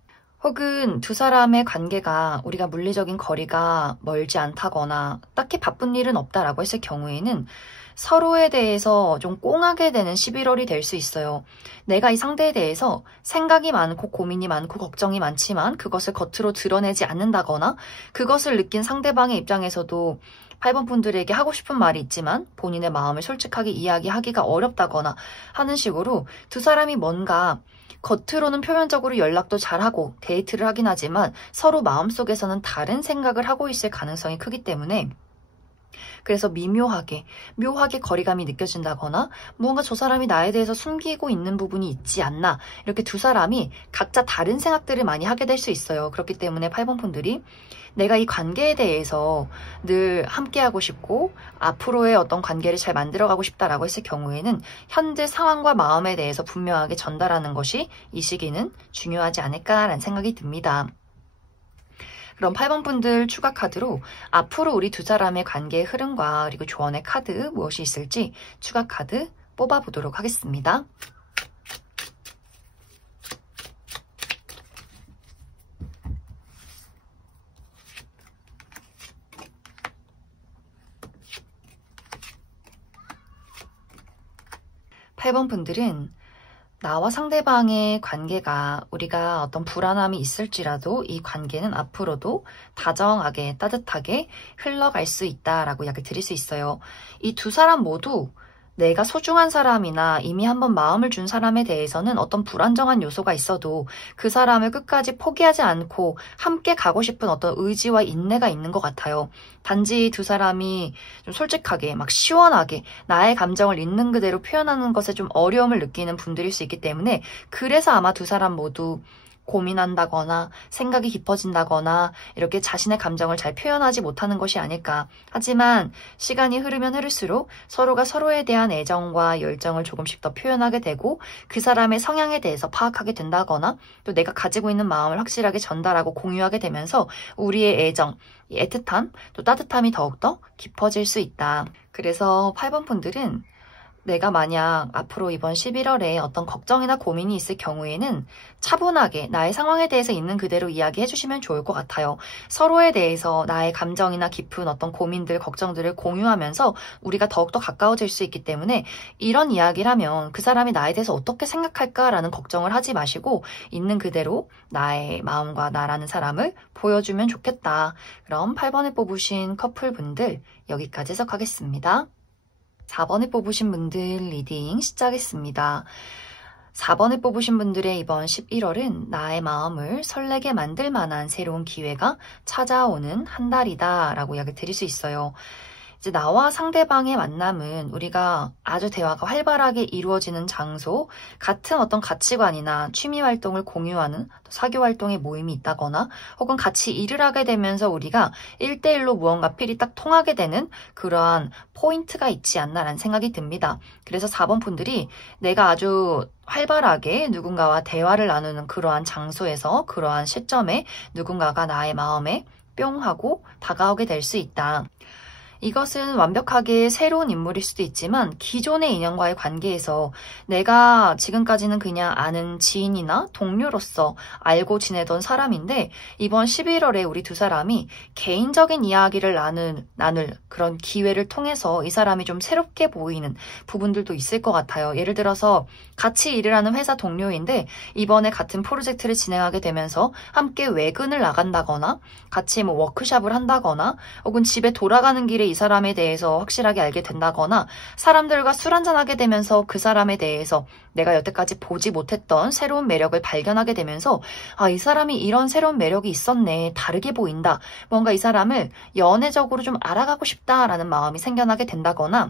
혹은 두 사람의 관계가 우리가 물리적인 거리가 멀지 않다거나 딱히 바쁜 일은 없다라고 했을 경우에는 서로에 대해서 좀 꽁하게 되는 11월이 될 수 있어요. 내가 이 상대에 대해서 생각이 많고 고민이 많고 걱정이 많지만 그것을 겉으로 드러내지 않는다거나 그것을 느낀 상대방의 입장에서도 8번 분들에게 하고 싶은 말이 있지만 본인의 마음을 솔직하게 이야기하기가 어렵다거나 하는 식으로 두 사람이 뭔가 겉으로는 표면적으로 연락도 잘하고 데이트를 하긴 하지만 서로 마음속에서는 다른 생각을 하고 있을 가능성이 크기 때문에, 그래서 묘하게 거리감이 느껴진다거나 무언가 저 사람이 나에 대해서 숨기고 있는 부분이 있지 않나, 이렇게 두 사람이 각자 다른 생각들을 많이 하게 될 수 있어요. 그렇기 때문에 8번 분들이 내가 이 관계에 대해서 늘 함께하고 싶고 앞으로의 어떤 관계를 잘 만들어가고 싶다라고 했을 경우에는 현재 상황과 마음에 대해서 분명하게 전달하는 것이 이 시기는 중요하지 않을까라는 생각이 듭니다. 그럼 8번 분들 추가 카드로 앞으로 우리 두 사람의 관계의 흐름과 그리고 조언의 카드 무엇이 있을지 추가 카드 뽑아보도록 하겠습니다. (8번) 분들은 나와 상대방의 관계가 우리가 어떤 불안함이 있을지라도 이 관계는 앞으로도 다정하게 따뜻하게 흘러갈 수 있다라고 이야기 드릴 수 있어요. 이 두 사람 모두 내가 소중한 사람이나 이미 한번 마음을 준 사람에 대해서는 어떤 불안정한 요소가 있어도 그 사람을 끝까지 포기하지 않고 함께 가고 싶은 어떤 의지와 인내가 있는 것 같아요. 단지 두 사람이 좀 솔직하게 막 시원하게 나의 감정을 있는 그대로 표현하는 것에 좀 어려움을 느끼는 분들일 수 있기 때문에 그래서 아마 두 사람 모두 고민한다거나 생각이 깊어진다거나 이렇게 자신의 감정을 잘 표현하지 못하는 것이 아닐까. 하지만 시간이 흐르면 흐를수록 서로가 서로에 대한 애정과 열정을 조금씩 더 표현하게 되고 그 사람의 성향에 대해서 파악하게 된다거나 또 내가 가지고 있는 마음을 확실하게 전달하고 공유하게 되면서 우리의 애정, 이 애틋함, 또 따뜻함이 더욱더 깊어질 수 있다. 그래서 8번 분들은 내가 만약 앞으로 이번 11월에 어떤 걱정이나 고민이 있을 경우에는 차분하게 나의 상황에 대해서 있는 그대로 이야기해 주시면 좋을 것 같아요. 서로에 대해서 나의 감정이나 깊은 어떤 고민들, 걱정들을 공유하면서 우리가 더욱더 가까워질 수 있기 때문에 이런 이야기를 하면 그 사람이 나에 대해서 어떻게 생각할까라는 걱정을 하지 마시고 있는 그대로 나의 마음과 나라는 사람을 보여주면 좋겠다. 그럼 8번을 뽑으신 커플분들 여기까지 해석하겠습니다. 4번을 뽑으신 분들 리딩 시작했습니다. 4번을 뽑으신 분들의 이번 11월은 나의 마음을 설레게 만들 만한 새로운 기회가 찾아오는 한 달이다 라고 이야기 드릴 수 있어요. 이제 나와 상대방의 만남은 우리가 아주 대화가 활발하게 이루어지는 장소, 같은 어떤 가치관이나 취미 활동을 공유하는 사교 활동의 모임이 있다거나 혹은 같이 일을 하게 되면서 우리가 1대1로 무언가 필이 딱 통하게 되는 그러한 포인트가 있지 않나라는 생각이 듭니다. 그래서 4번 분들이 내가 아주 활발하게 누군가와 대화를 나누는 그러한 장소에서 그러한 시점에 누군가가 나의 마음에 뿅 하고 다가오게 될 수 있다. 이것은 완벽하게 새로운 인물일 수도 있지만 기존의 인연과의 관계에서 내가 지금까지는 그냥 아는 지인이나 동료로서 알고 지내던 사람인데 이번 11월에 우리 두 사람이 개인적인 이야기를 나눌 그런 기회를 통해서 이 사람이 좀 새롭게 보이는 부분들도 있을 것 같아요. 예를 들어서 같이 일을 하는 회사 동료인데 이번에 같은 프로젝트를 진행하게 되면서 함께 외근을 나간다거나 같이 뭐 워크숍을 한다거나 혹은 집에 돌아가는 길에 이 사람에 대해서 확실하게 알게 된다거나 사람들과 술 한잔하게 되면서 그 사람에 대해서 내가 여태까지 보지 못했던 새로운 매력을 발견하게 되면서 아, 이 사람이 이런 새로운 매력이 있었네. 다르게 보인다. 뭔가 이 사람을 연애적으로 좀 알아가고 싶다라는 마음이 생겨나게 된다거나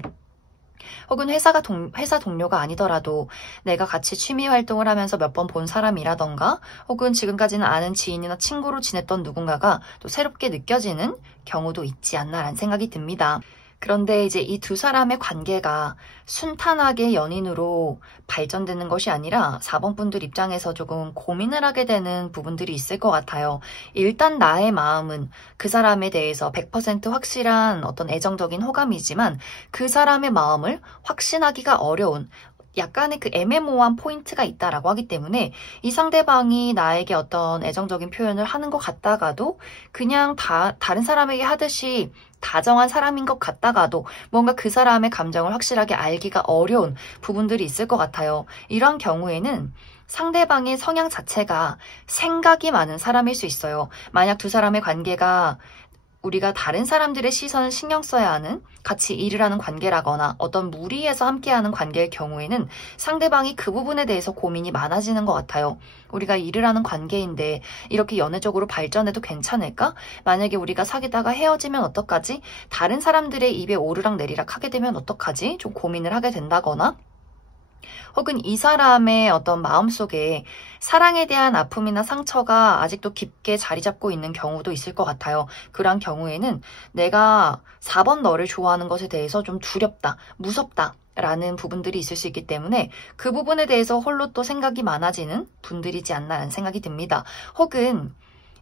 혹은 회사 동료가 아니더라도 내가 같이 취미 활동을 하면서 몇 번 본 사람이라던가 혹은 지금까지는 아는 지인이나 친구로 지냈던 누군가가 또 새롭게 느껴지는 경우도 있지 않나라는 생각이 듭니다. 그런데 이제 이 두 사람의 관계가 순탄하게 연인으로 발전되는 것이 아니라 4번 분들 입장에서 조금 고민을 하게 되는 부분들이 있을 것 같아요. 일단 나의 마음은 그 사람에 대해서 100% 확실한 어떤 애정적인 호감이지만 그 사람의 마음을 확신하기가 어려운 약간의 그 애매모호한 포인트가 있다라고 하기 때문에 이 상대방이 나에게 어떤 애정적인 표현을 하는 것 같다가도 그냥 다른 사람에게 하듯이 다정한 사람인 것 같다가도 뭔가 그 사람의 감정을 확실하게 알기가 어려운 부분들이 있을 것 같아요. 이런 경우에는 상대방의 성향 자체가 생각이 많은 사람일 수 있어요. 만약 두 사람의 관계가 우리가 다른 사람들의 시선을 신경 써야 하는 같이 일을 하는 관계라거나 어떤 무리해서 함께하는 관계의 경우에는 상대방이 그 부분에 대해서 고민이 많아지는 것 같아요. 우리가 일을 하는 관계인데 이렇게 연애적으로 발전해도 괜찮을까? 만약에 우리가 사귀다가 헤어지면 어떡하지? 다른 사람들의 입에 오르락 내리락 하게 되면 어떡하지? 좀 고민을 하게 된다거나 혹은 이 사람의 어떤 마음속에 사랑에 대한 아픔이나 상처가 아직도 깊게 자리 잡고 있는 경우도 있을 것 같아요. 그런 경우에는 내가 4번 너를 좋아하는 것에 대해서 좀 두렵다, 무섭다 라는 부분들이 있을 수 있기 때문에 그 부분에 대해서 홀로 또 생각이 많아지는 분들이지 않나라는 생각이 듭니다. 혹은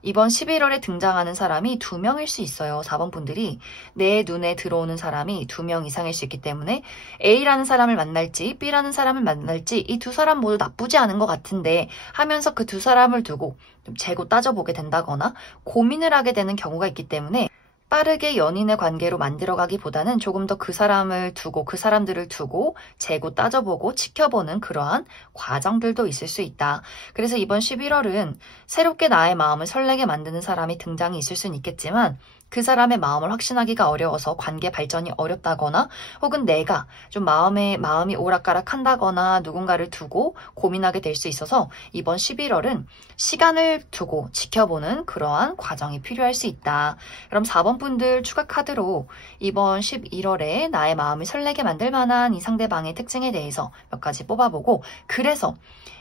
이번 11월에 등장하는 사람이 2명일 수 있어요. 4번 분들이 내 눈에 들어오는 사람이 2명 이상일 수 있기 때문에 A라는 사람을 만날지 B라는 사람을 만날지 이 두 사람 모두 나쁘지 않은 것 같은데 하면서 그 두 사람을 두고 좀 재고 따져보게 된다거나 고민을 하게 되는 경우가 있기 때문에 빠르게 연인의 관계로 만들어가기보다는 조금 더 그 사람을 두고 그 사람들을 두고 재고 따져보고 지켜보는 그러한 과정들도 있을 수 있다. 그래서 이번 11월은 새롭게 나의 마음을 설레게 만드는 사람이 등장이 있을 수는 있겠지만 그 사람의 마음을 확신하기가 어려워서 관계 발전이 어렵다거나 혹은 내가 좀 마음이 오락가락한다거나 누군가를 두고 고민하게 될 수 있어서 이번 11월은 시간을 두고 지켜보는 그러한 과정이 필요할 수 있다. 그럼 4번 분들 추가 카드로 이번 11월에 나의 마음을 설레게 만들 만한 이 상대방의 특징에 대해서 몇 가지 뽑아보고 그래서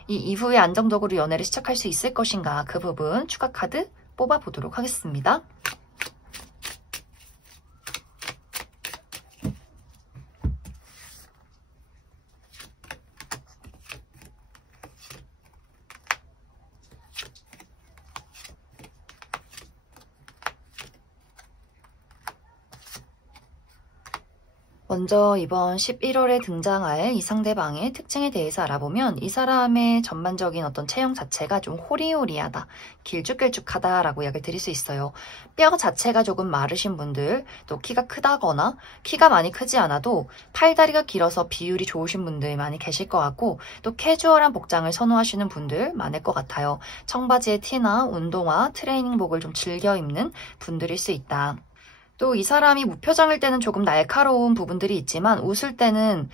이 이후에 안정적으로 연애를 시작할 수 있을 것인가 그 부분 추가 카드 뽑아보도록 하겠습니다. 먼저 이번 11월에 등장할 이 상대방의 특징에 대해서 알아보면 이 사람의 전반적인 어떤 체형 자체가 좀 호리호리하다, 길쭉길쭉하다라고 이야기를 드릴 수 있어요. 뼈 자체가 조금 마르신 분들, 또 키가 크다거나 키가 많이 크지 않아도 팔다리가 길어서 비율이 좋으신 분들 많이 계실 것 같고 또 캐주얼한 복장을 선호하시는 분들 많을 것 같아요. 청바지에 티나 운동화, 트레이닝복을 좀 즐겨 입는 분들일 수 있다. 또 이 사람이 무표정일 때는 조금 날카로운 부분들이 있지만 웃을 때는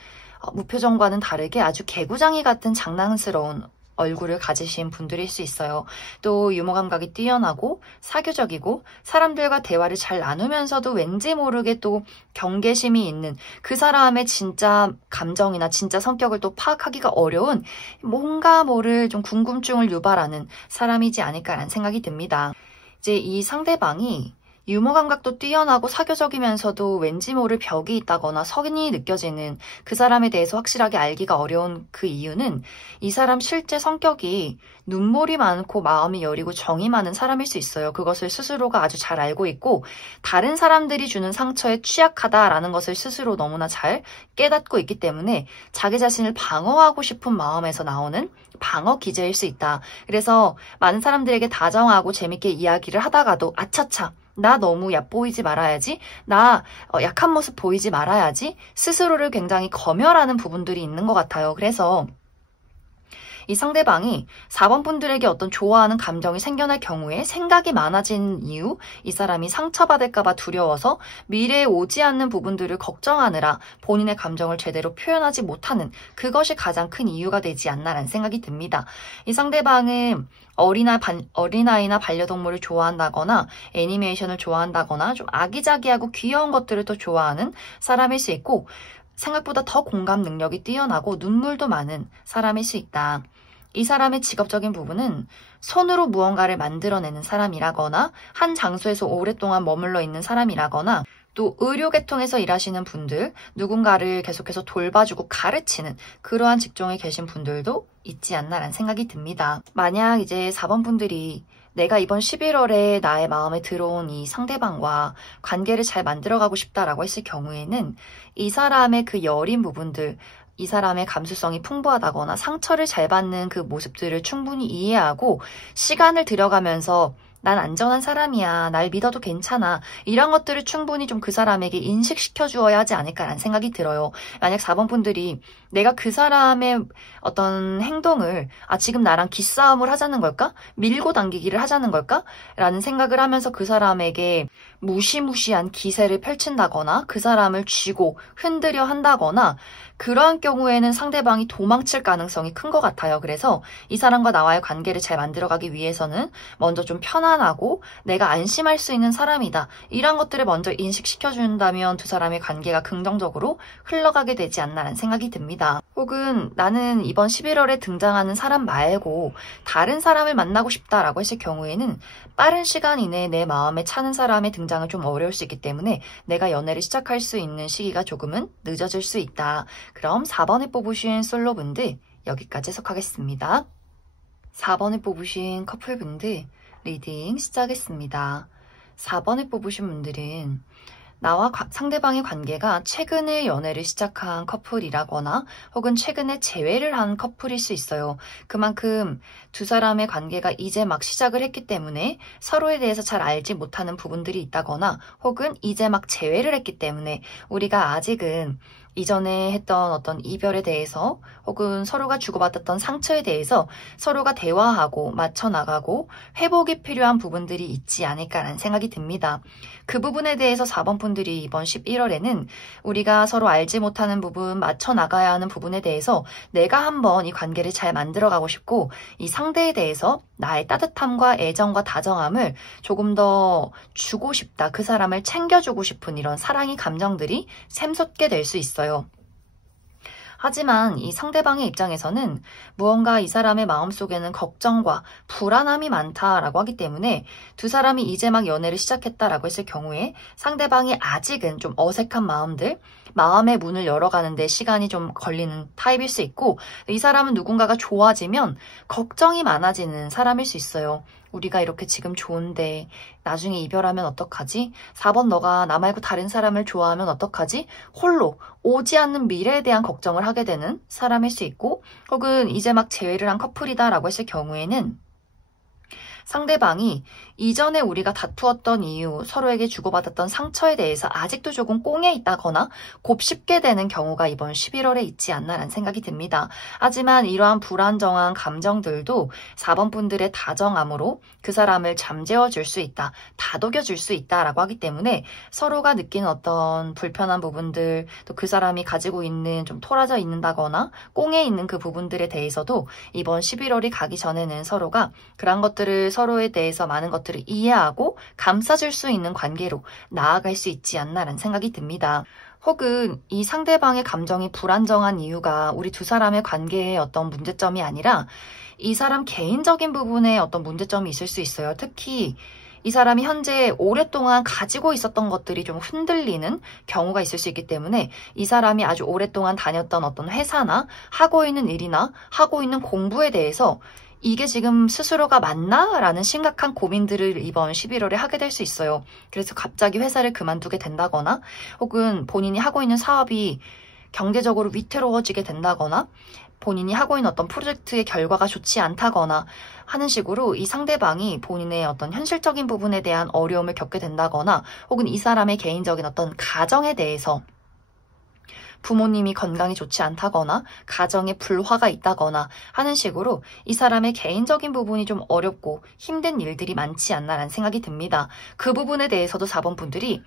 무표정과는 다르게 아주 개구장이 같은 장난스러운 얼굴을 가지신 분들일 수 있어요. 또 유머 감각이 뛰어나고 사교적이고 사람들과 대화를 잘 나누면서도 왠지 모르게 또 경계심이 있는 그 사람의 진짜 감정이나 진짜 성격을 또 파악하기가 어려운 뭔가 모를 좀 궁금증을 유발하는 사람이지 않을까라는 생각이 듭니다. 이제 이 상대방이 유머 감각도 뛰어나고 사교적이면서도 왠지 모를 벽이 있다거나 선이 느껴지는 그 사람에 대해서 확실하게 알기가 어려운 그 이유는 이 사람 실제 성격이 눈물이 많고 마음이 여리고 정이 많은 사람일 수 있어요. 그것을 스스로가 아주 잘 알고 있고 다른 사람들이 주는 상처에 취약하다라는 것을 스스로 너무나 잘 깨닫고 있기 때문에 자기 자신을 방어하고 싶은 마음에서 나오는 방어 기제일 수 있다. 그래서 많은 사람들에게 다정하고 재밌게 이야기를 하다가도 아차차 나 너무 얕보이지 말아야지. 나 약한 모습 보이지 말아야지. 스스로를 굉장히 검열하는 부분들이 있는 것 같아요. 그래서 이 상대방이 4번 분들에게 어떤 좋아하는 감정이 생겨날 경우에 생각이 많아진 이유, 이 사람이 상처받을까봐 두려워서 미래에 오지 않는 부분들을 걱정하느라 본인의 감정을 제대로 표현하지 못하는 그것이 가장 큰 이유가 되지 않나라는 생각이 듭니다. 이 상대방은 어린아이나 반려동물을 좋아한다거나 애니메이션을 좋아한다거나 좀 아기자기하고 귀여운 것들을 더 좋아하는 사람일 수 있고 생각보다 더 공감 능력이 뛰어나고 눈물도 많은 사람일 수 있다. 이 사람의 직업적인 부분은 손으로 무언가를 만들어내는 사람이라거나 한 장소에서 오랫동안 머물러 있는 사람이라거나 또 의료계통에서 일하시는 분들, 누군가를 계속해서 돌봐주고 가르치는 그러한 직종에 계신 분들도 있지 않나라는 생각이 듭니다. 만약 이제 4번 분들이 내가 이번 11월에 나의 마음에 들어온 이 상대방과 관계를 잘 만들어가고 싶다라고 했을 경우에는 이 사람의 그 여린 부분들, 이 사람의 감수성이 풍부하다거나 상처를 잘 받는 그 모습들을 충분히 이해하고 시간을 들여가면서 난 안전한 사람이야. 날 믿어도 괜찮아. 이런 것들을 충분히 좀 그 사람에게 인식시켜 주어야 하지 않을까라는 생각이 들어요. 만약 4번 분들이 내가 그 사람의 어떤 행동을 지금 나랑 기싸움을 하자는 걸까? 밀고 당기기를 하자는 걸까? 라는 생각을 하면서 그 사람에게 무시무시한 기세를 펼친다거나 그 사람을 쥐고 흔들려 한다거나 그러한 경우에는 상대방이 도망칠 가능성이 큰 것 같아요. 그래서 이 사람과 나와의 관계를 잘 만들어가기 위해서는 먼저 좀 편안하고 내가 안심할 수 있는 사람이다. 이런 것들을 먼저 인식시켜준다면 두 사람의 관계가 긍정적으로 흘러가게 되지 않나라는 생각이 듭니다. 혹은 나는 이번 11월에 등장하는 사람 말고 다른 사람을 만나고 싶다라고 했을 경우에는 빠른 시간 이내에 내 마음에 차는 사람의 등장은 좀 어려울 수 있기 때문에 내가 연애를 시작할 수 있는 시기가 조금은 늦어질 수 있다. 그럼 4번에 뽑으신 솔로분들 여기까지 해석하겠습니다. 4번에 뽑으신 커플분들 리딩 시작하겠습니다. 4번에 뽑으신 분들은 나와 상대방의 관계가 최근에 연애를 시작한 커플이라거나 혹은 최근에 재회를 한 커플일 수 있어요. 그만큼 두 사람의 관계가 이제 막 시작을 했기 때문에 서로에 대해서 잘 알지 못하는 부분들이 있다거나 혹은 이제 막 재회를 했기 때문에 우리가 아직은 이전에 했던 어떤 이별에 대해서 혹은 서로가 주고받았던 상처에 대해서 서로가 대화하고 맞춰나가고 회복이 필요한 부분들이 있지 않을까라는 생각이 듭니다. 그 부분에 대해서 4번 분들이 이번 11월에는 우리가 서로 알지 못하는 부분, 맞춰나가야 하는 부분에 대해서 내가 한번 이 관계를 잘 만들어가고 싶고 이 상대에 대해서 나의 따뜻함과 애정과 다정함을 조금 더 주고 싶다. 그 사람을 챙겨주고 싶은 이런 사랑의 감정들이 샘솟게 될 수 있어요. 하지만 이 상대방의 입장에서는 무언가 이 사람의 마음속에는 걱정과 불안함이 많다라고 하기 때문에 두 사람이 이제 막 연애를 시작했다라고 했을 경우에 상대방이 아직은 좀 어색한 마음들, 마음의 문을 열어가는데 시간이 좀 걸리는 타입일 수 있고 이 사람은 누군가가 좋아지면 걱정이 많아지는 사람일 수 있어요. 우리가 이렇게 지금 좋은데 나중에 이별하면 어떡하지? 4번 너가 나 말고 다른 사람을 좋아하면 어떡하지? 홀로 오지 않는 미래에 대한 걱정을 하게 되는 사람일 수 있고 혹은 이제 막 재회를 한 커플이다라고 했을 경우에는 상대방이 이전에 우리가 다투었던 이유, 서로에게 주고받았던 상처에 대해서 아직도 조금 꽁에 있다거나 곱씹게 되는 경우가 이번 11월에 있지 않나라는 생각이 듭니다. 하지만 이러한 불안정한 감정들도 4번 분들의 다정함으로 그 사람을 잠재워 줄 수 있다, 다독여 줄 수 있다라고 하기 때문에 서로가 느끼는 어떤 불편한 부분들, 또 그 사람이 가지고 있는 좀 토라져 있는다거나 꽁에 있는 그 부분들에 대해서도 이번 11월이 가기 전에는 서로가 그런 것들을 서로에 대해서 많은 것들을 이해하고 감싸줄 수 있는 관계로 나아갈 수 있지 않나라는 생각이 듭니다. 혹은 이 상대방의 감정이 불안정한 이유가 우리 두 사람의 관계의 어떤 문제점이 아니라 이 사람 개인적인 부분에 어떤 문제점이 있을 수 있어요. 특히 이 사람이 현재 오랫동안 가지고 있었던 것들이 좀 흔들리는 경우가 있을 수 있기 때문에 이 사람이 아주 오랫동안 다녔던 어떤 회사나 하고 있는 일이나 하고 있는 공부에 대해서 이게 지금 스스로가 맞나? 라는 심각한 고민들을 이번 11월에 하게 될 수 있어요. 그래서 갑자기 회사를 그만두게 된다거나 혹은 본인이 하고 있는 사업이 경제적으로 위태로워지게 된다거나 본인이 하고 있는 어떤 프로젝트의 결과가 좋지 않다거나 하는 식으로 이 상대방이 본인의 어떤 현실적인 부분에 대한 어려움을 겪게 된다거나 혹은 이 사람의 개인적인 어떤 가정에 대해서 부모님이 건강이 좋지 않다거나 가정에 불화가 있다거나 하는 식으로 이 사람의 개인적인 부분이 좀 어렵고 힘든 일들이 많지 않나라는 생각이 듭니다. 그 부분에 대해서도 4번 분들이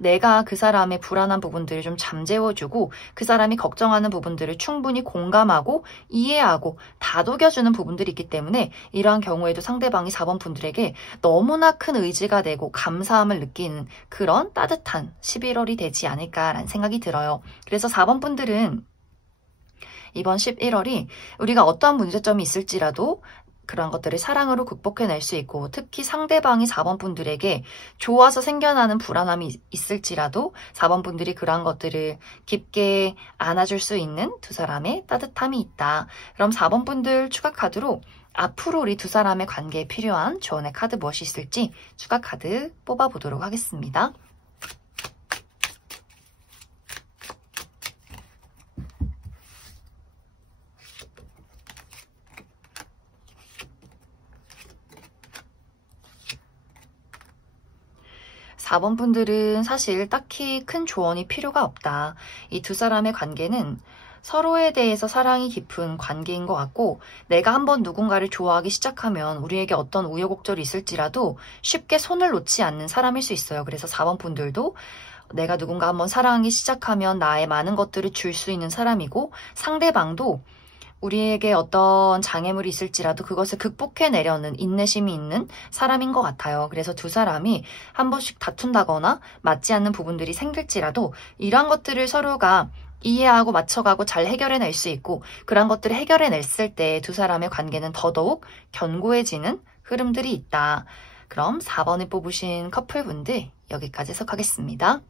내가 그 사람의 불안한 부분들을 좀 잠재워주고 그 사람이 걱정하는 부분들을 충분히 공감하고 이해하고 다독여주는 부분들이 있기 때문에 이러한 경우에도 상대방이 4번 분들에게 너무나 큰 의지가 되고 감사함을 느끼는 그런 따뜻한 11월이 되지 않을까라는 생각이 들어요. 그래서 4번 분들은 이번 11월이 우리가 어떠한 문제점이 있을지라도 그런 것들을 사랑으로 극복해낼 수 있고 특히 상대방이 4번 분들에게 좋아서 생겨나는 불안함이 있을지라도 4번 분들이 그러한 것들을 깊게 안아줄 수 있는 두 사람의 따뜻함이 있다. 그럼 4번 분들 추가 카드로 앞으로 우리 두 사람의 관계에 필요한 조언의 카드 무엇이 있을지 추가 카드 뽑아보도록 하겠습니다. 4번 분들은 사실 딱히 큰 조언이 필요가 없다. 이 두 사람의 관계는 서로에 대해서 사랑이 깊은 관계인 것 같고 내가 한번 누군가를 좋아하기 시작하면 우리에게 어떤 우여곡절이 있을지라도 쉽게 손을 놓지 않는 사람일 수 있어요. 그래서 4번 분들도 내가 누군가 한번 사랑하기 시작하면 나의 많은 것들을 줄 수 있는 사람이고 상대방도 우리에게 어떤 장애물이 있을지라도 그것을 극복해내려는 인내심이 있는 사람인 것 같아요. 그래서 두 사람이 한 번씩 다툰다거나 맞지 않는 부분들이 생길지라도 이러한 것들을 서로가 이해하고 맞춰가고 잘 해결해낼 수 있고 그런 것들을 해결해냈을 때 두 사람의 관계는 더더욱 견고해지는 흐름들이 있다. 그럼 4번을 뽑으신 커플분들 여기까지 해석하겠습니다.